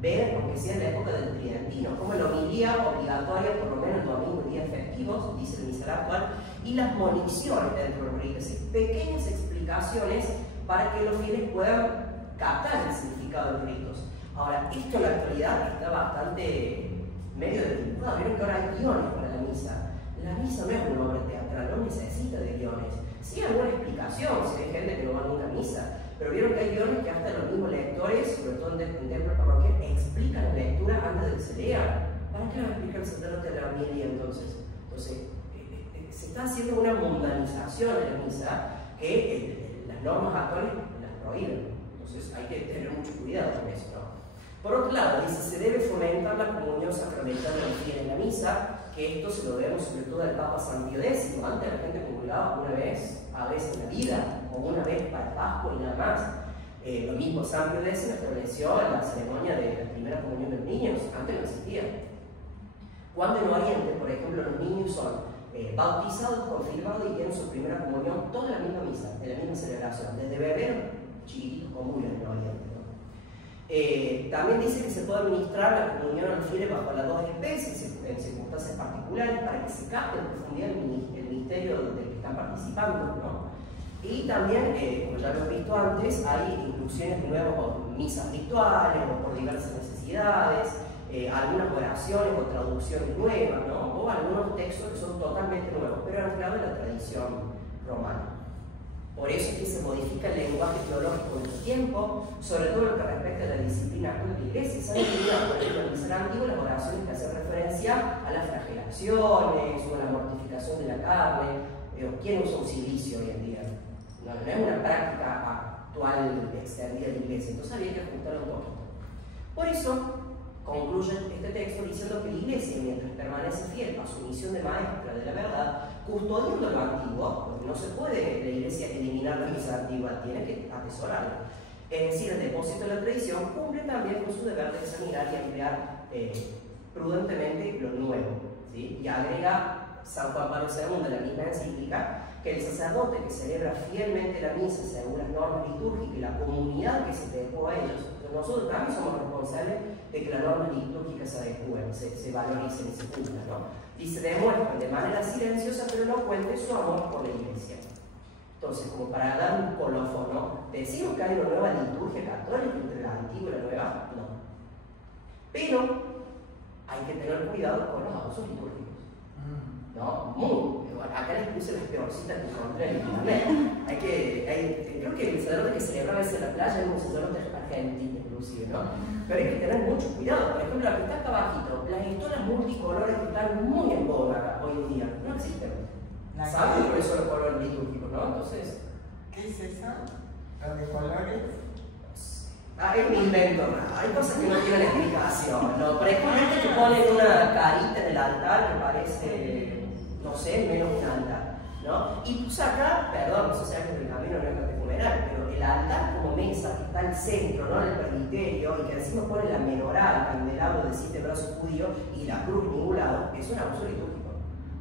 ver, aunque sea en la época del tridentino, como la homilía obligatoria, por lo menos domingo y días festivos, dice el misal actual, y las moniciones dentro de los ritos, es decir, pequeñas explicaciones para que los fieles puedan captar el significado de los ritos. Ahora, esto en la actualidad está bastante medio desdibujado. Vieron que ahora hay guiones para la misa. La misa no es una obra teatral, no necesita de guiones. Sí, alguna explicación, si hay gente que no va nunca a misa, pero vieron que hay guiones que hasta los mismos lectores, sobre todo en templos parroquiales, explican la lectura antes de que se lea. ¿Para qué lo explica el sacerdote de la homilía entonces? Entonces, se está haciendo una mundanización de la misa que las normas actuales las prohíben. Entonces hay que tener mucho cuidado con eso, ¿no? Por otro lado, dice: se debe fomentar la comunión sacramental de los fieles en la misa, que esto se lo debemos sobre todo al Papa San Pío X. Antes la gente comulgaba una vez, a veces en la vida, o una vez para Pascua y nada más. Lo mismo San Pío X estableció la ceremonia de la primera comunión de los niños, antes no existía. Cuando en Oriente, por ejemplo, los niños son bautizados, confirmados y tienen su primera comunión, toda la misma misa, en la misma celebración, desde bebé, chiquititos comulgan en Oriente, ¿no? También dice que se puede administrar la comunión a los fieles bajo las dos especies, en circunstancias particulares, para que se capte en profundidad el misterio del que están participando, ¿no? Y también, como ya lo hemos visto antes, hay inclusiones nuevas por misas rituales o por diversas necesidades, algunas oraciones o traducciones nuevas, ¿no? O algunos textos que son totalmente nuevos, pero anclados en la tradición romana. Por eso es que se modifica el lenguaje teológico en el tiempo, sobre todo en lo que respecta a la disciplina actual de la Iglesia. ¿Saben que por ejemplo, en el misal antiguo las oraciones que hacen referencia a las flagelaciones o a la mortificación de la carne? ¿Quién usa un cilicio hoy en día? No es una práctica actual extendida de la Iglesia, entonces había que ajustarlo un poquito. Por eso concluye este texto diciendo que la Iglesia, mientras permanece fiel a su misión de maestra de la verdad, custodiando lo antiguo, porque no se puede la Iglesia eliminar la misa antigua, tiene que atesorarla. Es decir, el depósito de la tradición cumple también con su deber de examinar y emplear prudentemente lo nuevo, ¿sí? Y agrega San Juan Pablo II en la misma encíclica que el sacerdote que celebra fielmente la misa según las normas litúrgicas y la comunidad que se dejó a ellos, nosotros también somos responsables de que las normas litúrgicas se adecúen, se valoricen y se cumplan, ¿no? Y se demuestran de manera silenciosa pero elocuente su amor por la Iglesia. Entonces, como para dar un colofón, ¿no? ¿Decimos que hay una nueva liturgia católica entre la antigua y la nueva? No. Pero hay que tener cuidado con los abusos litúrgicos, ¿no? Acá les puse las peorcitas que encontré en internet. Creo que el sacerdote que celebraba eso en la playa es un sacerdote argentino, inclusive, ¿no? Pero hay que tener mucho cuidado. Por ejemplo, la que está acá abajito, las historias multicolores que están muy en boga hoy en día, no existen. ¿Saben cuáles son los colores litúrgicos, no? Entonces, ¿qué es esa? ¿La de colores? Es un invento, hay cosas que no tienen explicación, ¿no? Pero hay gente que ponen una carita en el altar que parece, no sé, menos un altar, ¿no? Y pues acá, perdón, no sé si alguien del camino no es catecumenal, pero el altar como mesa que está al centro, ¿no? En el presbiterio, y que encima pone la menorá, el candelabro de 7 brazos judíos y la cruz en ningún lado, es un abuso litúrgico,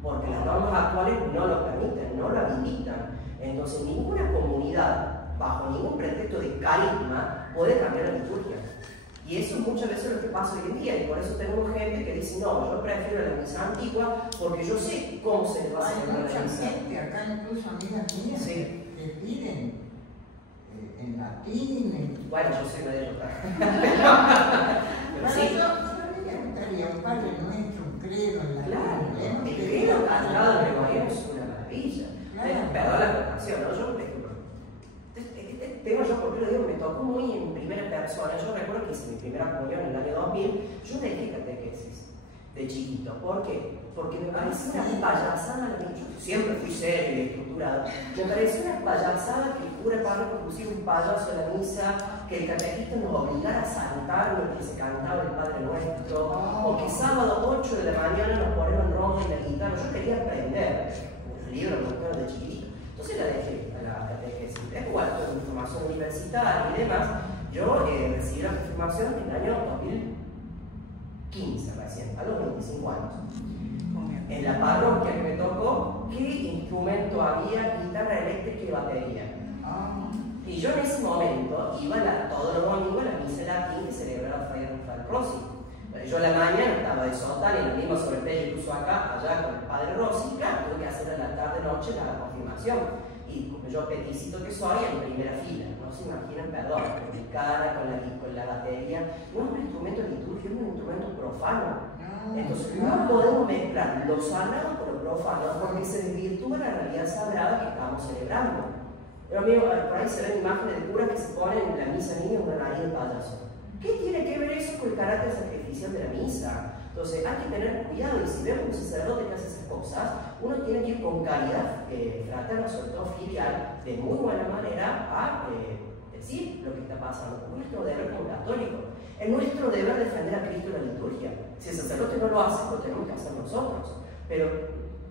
porque las normas actuales no lo permiten, no lo habilitan. Entonces, ninguna comunidad, bajo ningún pretexto de carisma, puede cambiar la liturgia. Y eso muchas veces es lo que pasa hoy en día, y por eso tenemos gente que dice, no, yo prefiero la misa antigua porque yo sé cómo se le va a celebrar la misa. Hay mucha gente, acá incluso amigas mías, sí, que piden en latín. Bueno, yo soy una de ellos. Pero Bueno, sí. yo a mí me gustaría un Padre Nuestro, un credo en latín. Claro, el credo cantado en gregoriano es una maravilla. Claro. Perdón la acotación, ¿no? Yo, por ejemplo, tengo yo, porque lo digo, me tocó muy en primera persona. Yo recuerdo que hice mi primera comunión en el año 2000. Yo dejé catequesis de chiquito. ¿Por qué? Porque me parece una payasada. Yo siempre fui serio y estructurado. Me pareció una payasada que el cura párroco pusiera un payaso en la misa, que el catequista nos obligara a saltar lo que se cantaba el Padre Nuestro, o que sábado 8 de la mañana nos ponemos rojo en la guitarra. Yo quería aprender. Los libros me gustaron de chiquito. Entonces la dejé a la catequesis. Es igual, con mi formación universitaria y demás. Yo recibí la confirmación en el año 2015 recién, a los 25 años. En la parroquia que me tocó, ¿qué instrumento había? Guitarra eléctrica y batería. Y yo en ese momento iba todos los domingos a la misa latín que celebraba Fray Rafael Rossi. Yo a la mañana estaba de sotana en el mismo sobrepeso que puso acá, allá con el padre Rossi. Claro, tuve que hacer a la tarde-noche la confirmación. Y yo peticito que soy, en primera fila. No se imaginan, perdón, con mi cara, con la batería. No es un instrumento litúrgico, es un instrumento profano. Entonces no podemos mezclar lo sagrado con lo profano porque se desvirtúa la realidad sagrada que estamos celebrando. Pero amigo, por ahí se ven imágenes de curas que se ponen en la misa niña una nariz de payaso. ¿Qué tiene que ver eso con el carácter sacrificial de la misa? Entonces hay que tener cuidado, y si vemos un sacerdote que hace esas cosas, uno tiene que ir con calidad fraterna, sobre todo filial, de muy buena manera a decir lo que está pasando, como nuestro deber como católico. Es nuestro deber defender a Cristo en la liturgia. Si el sacerdote no lo hace, lo tenemos que hacer nosotros, pero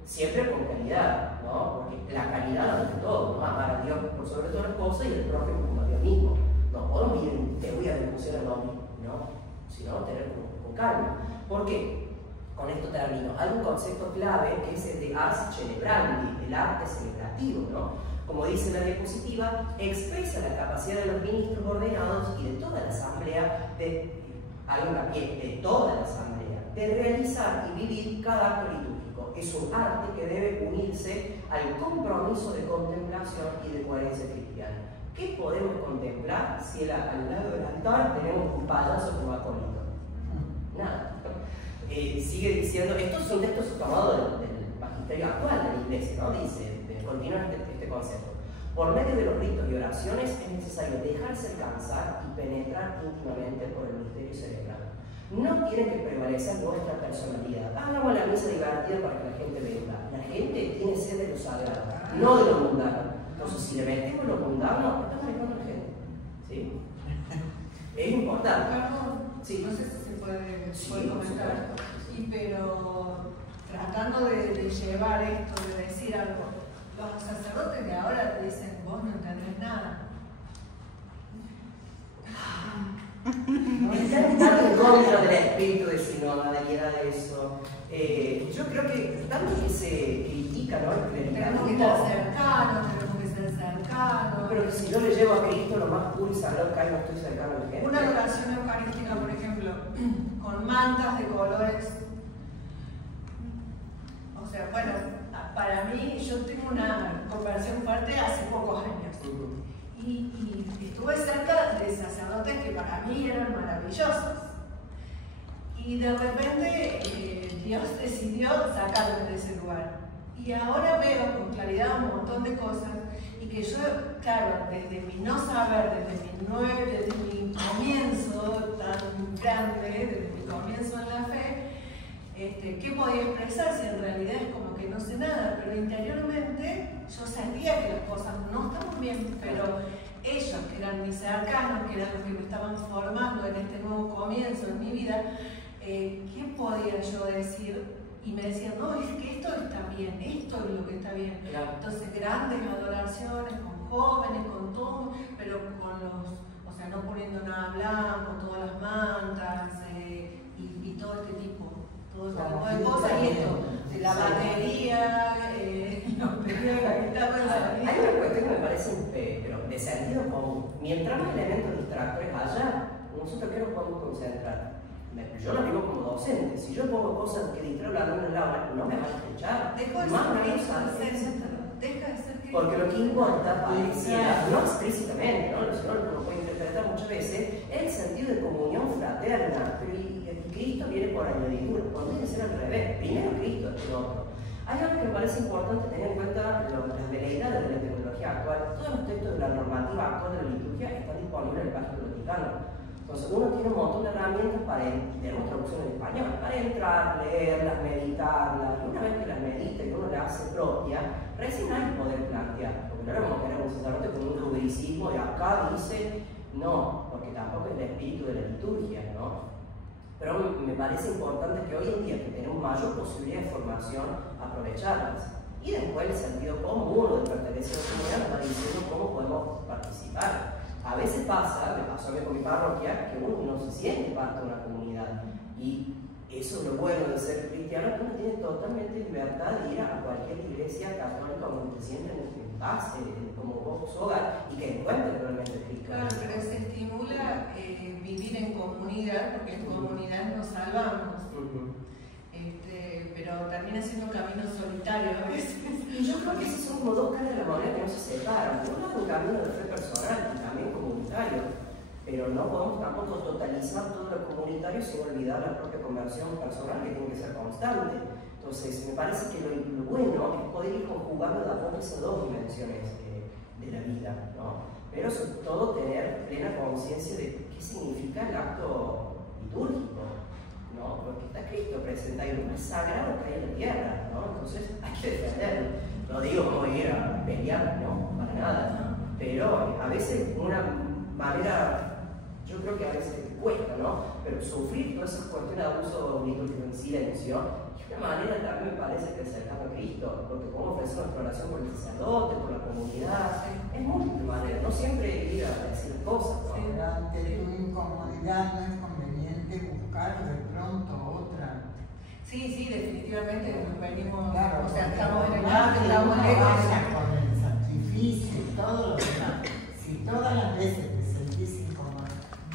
siempre con calidad, ¿no? Porque la calidad ante todo, ¿no? Amar a Dios por sobre todas las cosas y el prójimo como a Dios mismo. No podemos ir en teoría de discusión a lo mismo, ¿no? Sino tener con calma. ¿Por qué? Con esto termino. Hay un concepto clave que es el de ars celebrandi, el arte celebrativo, ¿no? Como dice la diapositiva, expresa la capacidad de los ministros ordenados y de toda la asamblea, de toda la asamblea, de realizar y vivir cada acto litúrgico. Es un arte que debe unirse al compromiso de contemplación y de coherencia cristiana. ¿Qué podemos contemplar si al lado del altar tenemos un payaso como acólito? Nada. Sigue diciendo, estos son textos tomados del magisterio actual de la Iglesia, ¿no? Dice, continúa este concepto. Por medio de los ritos y oraciones es necesario dejarse alcanzar y penetrar íntimamente por el misterio cerebral. No tiene que prevalecer nuestra personalidad. Hagamos la misa divertida para que la gente venga. La gente tiene sed de lo sagrado, no de lo mundano. Entonces, si le metemos lo mundano, estamos dejando a la gente. ¿Sí? Es importante. Sí. No sé si se puede comentar, pero tratando de llevar esto, de decir algo, los sacerdotes de ahora te dicen, vos no entendés nada. Están en contra del espíritu de sinodalidad de eso. Yo creo que tanto que se critica, ¿no? Tenemos que estar cercanos, tenemos que ser cercanos. Pero si yo le llevo a Cristo lo más puro y sagrado que hay, no estoy cercano a la gente. Una adoración eucarística, por ejemplo, con mantas de colores. O sea, bueno, para mí, yo tengo una conversión fuerte hace pocos años. Y estuve cerca de sacerdotes que para mí eran maravillosos. Y de repente Dios decidió sacarme de ese lugar. Y ahora veo con claridad un montón de cosas y que yo, claro, desde mi no saber, desde mi comienzo tan grande, desde mi comienzo en la fe, ¿qué podía expresar si en realidad es como que no sé nada? Pero interiormente yo sentía que las cosas no estaban bien, pero ellos, que eran mis cercanos, que eran los que me estaban formando en este nuevo comienzo en mi vida, ¿qué podía yo decir? Y me decían, no, es que esto está bien, esto es lo que está bien. Entonces, grandes adoraciones, con jóvenes, con todo, pero con los, o sea, no poniendo nada blanco, todas las mantas y todo este tipo de cosas. Y esto, de la batería, los pedidos de la guitarra. Hay una cuestión que me parece, pero de sentido común. Mientras más elementos distractores haya, un nosotros ¿qué nos podemos concentrar? Yo lo digo como docente, si yo pongo cosas que distraen al alumno en el aula, no me van a escuchar. Deja de ser crítico. Porque lo que importa, pareciera, no explícitamente, ¿no? Sino lo que uno puede interpretar muchas veces, es el sentido de comunión fraterna. Pero y Cristo viene por añadidura, cuando debe ser al revés. Primero Cristo, después otro. Hay algo que me parece importante tener en cuenta las veleidades de la tecnología actual. Todos los textos de la normativa actual de la liturgia están disponibles en el Página del Vaticano. Entonces uno tiene un montón de herramientas para tenemos traducción en español, para entrar, leerlas, meditarlas, y una vez que las medita y uno las hace propia, recién hay que poder plantear, porque no era como que era un sacerdote con un rubricismo de acá dice, no, porque tampoco es el espíritu de la liturgia, ¿no? Pero me parece importante que hoy en día, que tenemos mayor posibilidad de formación, aprovecharlas. Y después el sentido común de pertenecer a la comunidad nos va diciendo cómo podemos participar. A veces pasa, me pasó a mí con mi parroquia, que uno no se siente parte de una comunidad. Y eso es lo bueno de ser cristiano, que uno tiene totalmente libertad de ir a cualquier iglesia católica donde te sienten en paz, como su hogar, y que encuentren realmente Cristo. Claro, pero se estimula vivir en comunidad, porque en comunidad nos salvamos. Pero termina siendo un camino solitario a veces. Y yo creo que esos son como dos caras de la moneda que no se separan. Por un lado, un camino de fe personal y también comunitario, pero no podemos tampoco totalizar todo lo comunitario sin olvidar la propia conversión personal que tiene que ser constante. Entonces, me parece que lo bueno es poder ir conjugando de a poco esas dos dimensiones de la vida, ¿no? Pero sobre todo tener plena conciencia de qué significa el acto litúrgico, ¿no? Porque está Cristo presente, hay un lugar sagrado que hay en la tierra, ¿no? Entonces hay que defenderlo. No digo como ir a pelear, no, para nada, pero a veces una manera, yo creo que a veces cuesta, ¿no? Pero sufrir todas esas cuestiones de abuso litúrgico en silencio, de una manera también me parece que acercando a Cristo, porque como ofrecer nuestra oración por el sacerdote, por la comunidad, es múltiples maneras, no siempre ir a decir cosas, ¿no? Pero ante tu incomodidad no es conveniente buscar de pronto otra. Sí, definitivamente nos venimos, Claro, o sea, estamos en el marco, arte, estamos lejos. con el sacrificio y todo lo demás. Si todas las veces te sentís incómoda,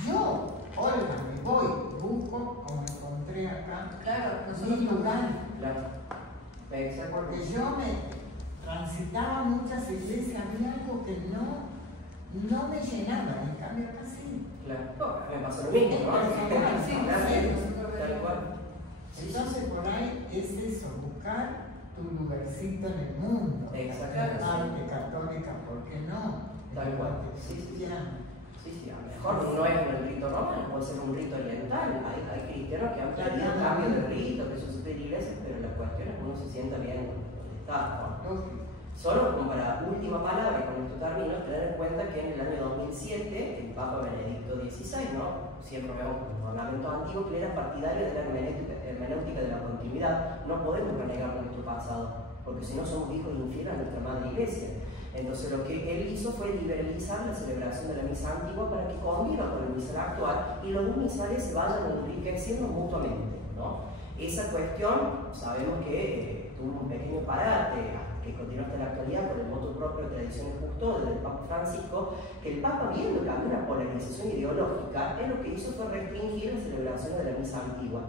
yo, Olga, me voy, busco, como encontré acá, Claro, mi lugar. Claro. Exacto. Porque yo me transitaba muchas iglesias, había algo que no me llenaba, en cambio acá sí. Claro. Me pasó lo mismo, ¿no? Sí, Tal cual. Entonces por ahí es eso, buscar tu lugarcito en el mundo. Exacto. Arte católica, ¿por qué no? Tal cual. Sí, a lo mejor no es un rito romano, puede ser un rito oriental. Hay cristianos que han pedido cambio de rito, que son super iglesias, pero la cuestión es que uno se sienta bien donde está, ¿no? Solo como para última palabra, y con esto termino, tener en cuenta que en el año 2007 el Papa Benedicto XVI, ¿no? Siempre vemos como un ornamento antiguo, que era partidario de la hermenéutica de la continuidad. No podemos renegar nuestro pasado, porque si no somos hijos infieles a nuestra madre iglesia. Entonces lo que él hizo fue liberalizar la celebración de la misa antigua para que conviva con el misal actual y los dos misales se vayan enriqueciendo mutuamente, ¿no? Esa cuestión, sabemos que tuvo un pequeño parate, que continúa hasta la actualidad por el motu propio de Tradiciones Custodias del Papa Francisco, que el Papa, viendo que había una polarización ideológica, él lo que hizo fue restringir la celebración de la misa antigua.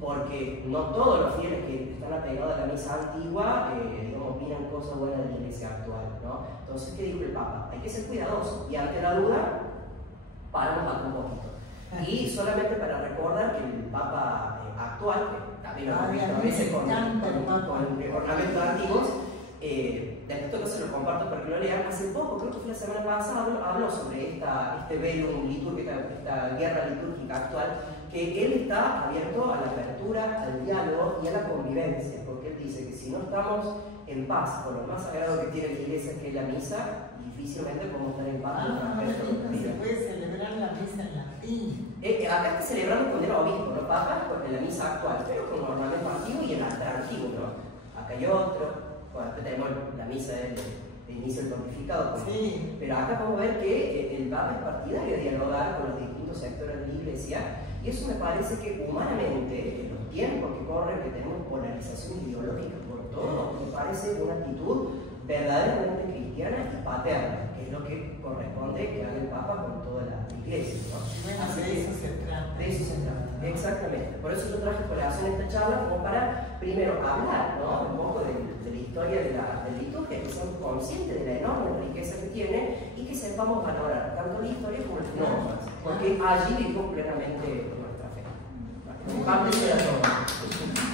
Porque no todos los fieles que están apegados a la misa antigua, digamos, opinan cosas buenas de la iglesia actual, ¿no? Entonces, ¿qué dijo el Papa? Hay que ser cuidadosos y ante la duda, paramos acá un poquito. Y solamente para recordar que el Papa actual, que también lo hemos visto a veces con ornamentos antiguos, después que se lo comparto para que lo lean, hace poco, creo que fue la semana pasada, habló sobre este velum litúrgico, esta guerra litúrgica actual, que él está abierto a la apertura, al diálogo y a la convivencia, porque él dice que si no estamos en paz con lo más sagrado que tiene la iglesia, que es la misa, difícilmente podemos estar en paz con el resto de la vida. Se puede celebrar la misa en latín. Acá está celebrando cuando era obispo, no papa, en la misa actual, pero con ornamento antiguo y el altar antiguo, ¿no? Acá hay otro. Bueno, después tenemos la misa de inicio del pontificado, Sí. Pero acá podemos ver que el Papa es partidario de dialogar con los distintos sectores de la iglesia, y eso me parece que humanamente, en los tiempos que corren, que tenemos polarización ideológica por todo, me parece una actitud verdaderamente cristiana y paterna, que es lo que corresponde que haga el Papa con toda la Iglesia, ¿no? Bueno, Así de que eso se trata. de eso se trata, exactamente. Por eso yo traje colación esta charla como para, primero, hablar, ¿no?, un poco de la historia de la liturgia, que seamos conscientes de la enorme riqueza que tiene y que sepamos valorar tanto la historia como las normas, porque allí vivimos plenamente nuestra fe. Parte de la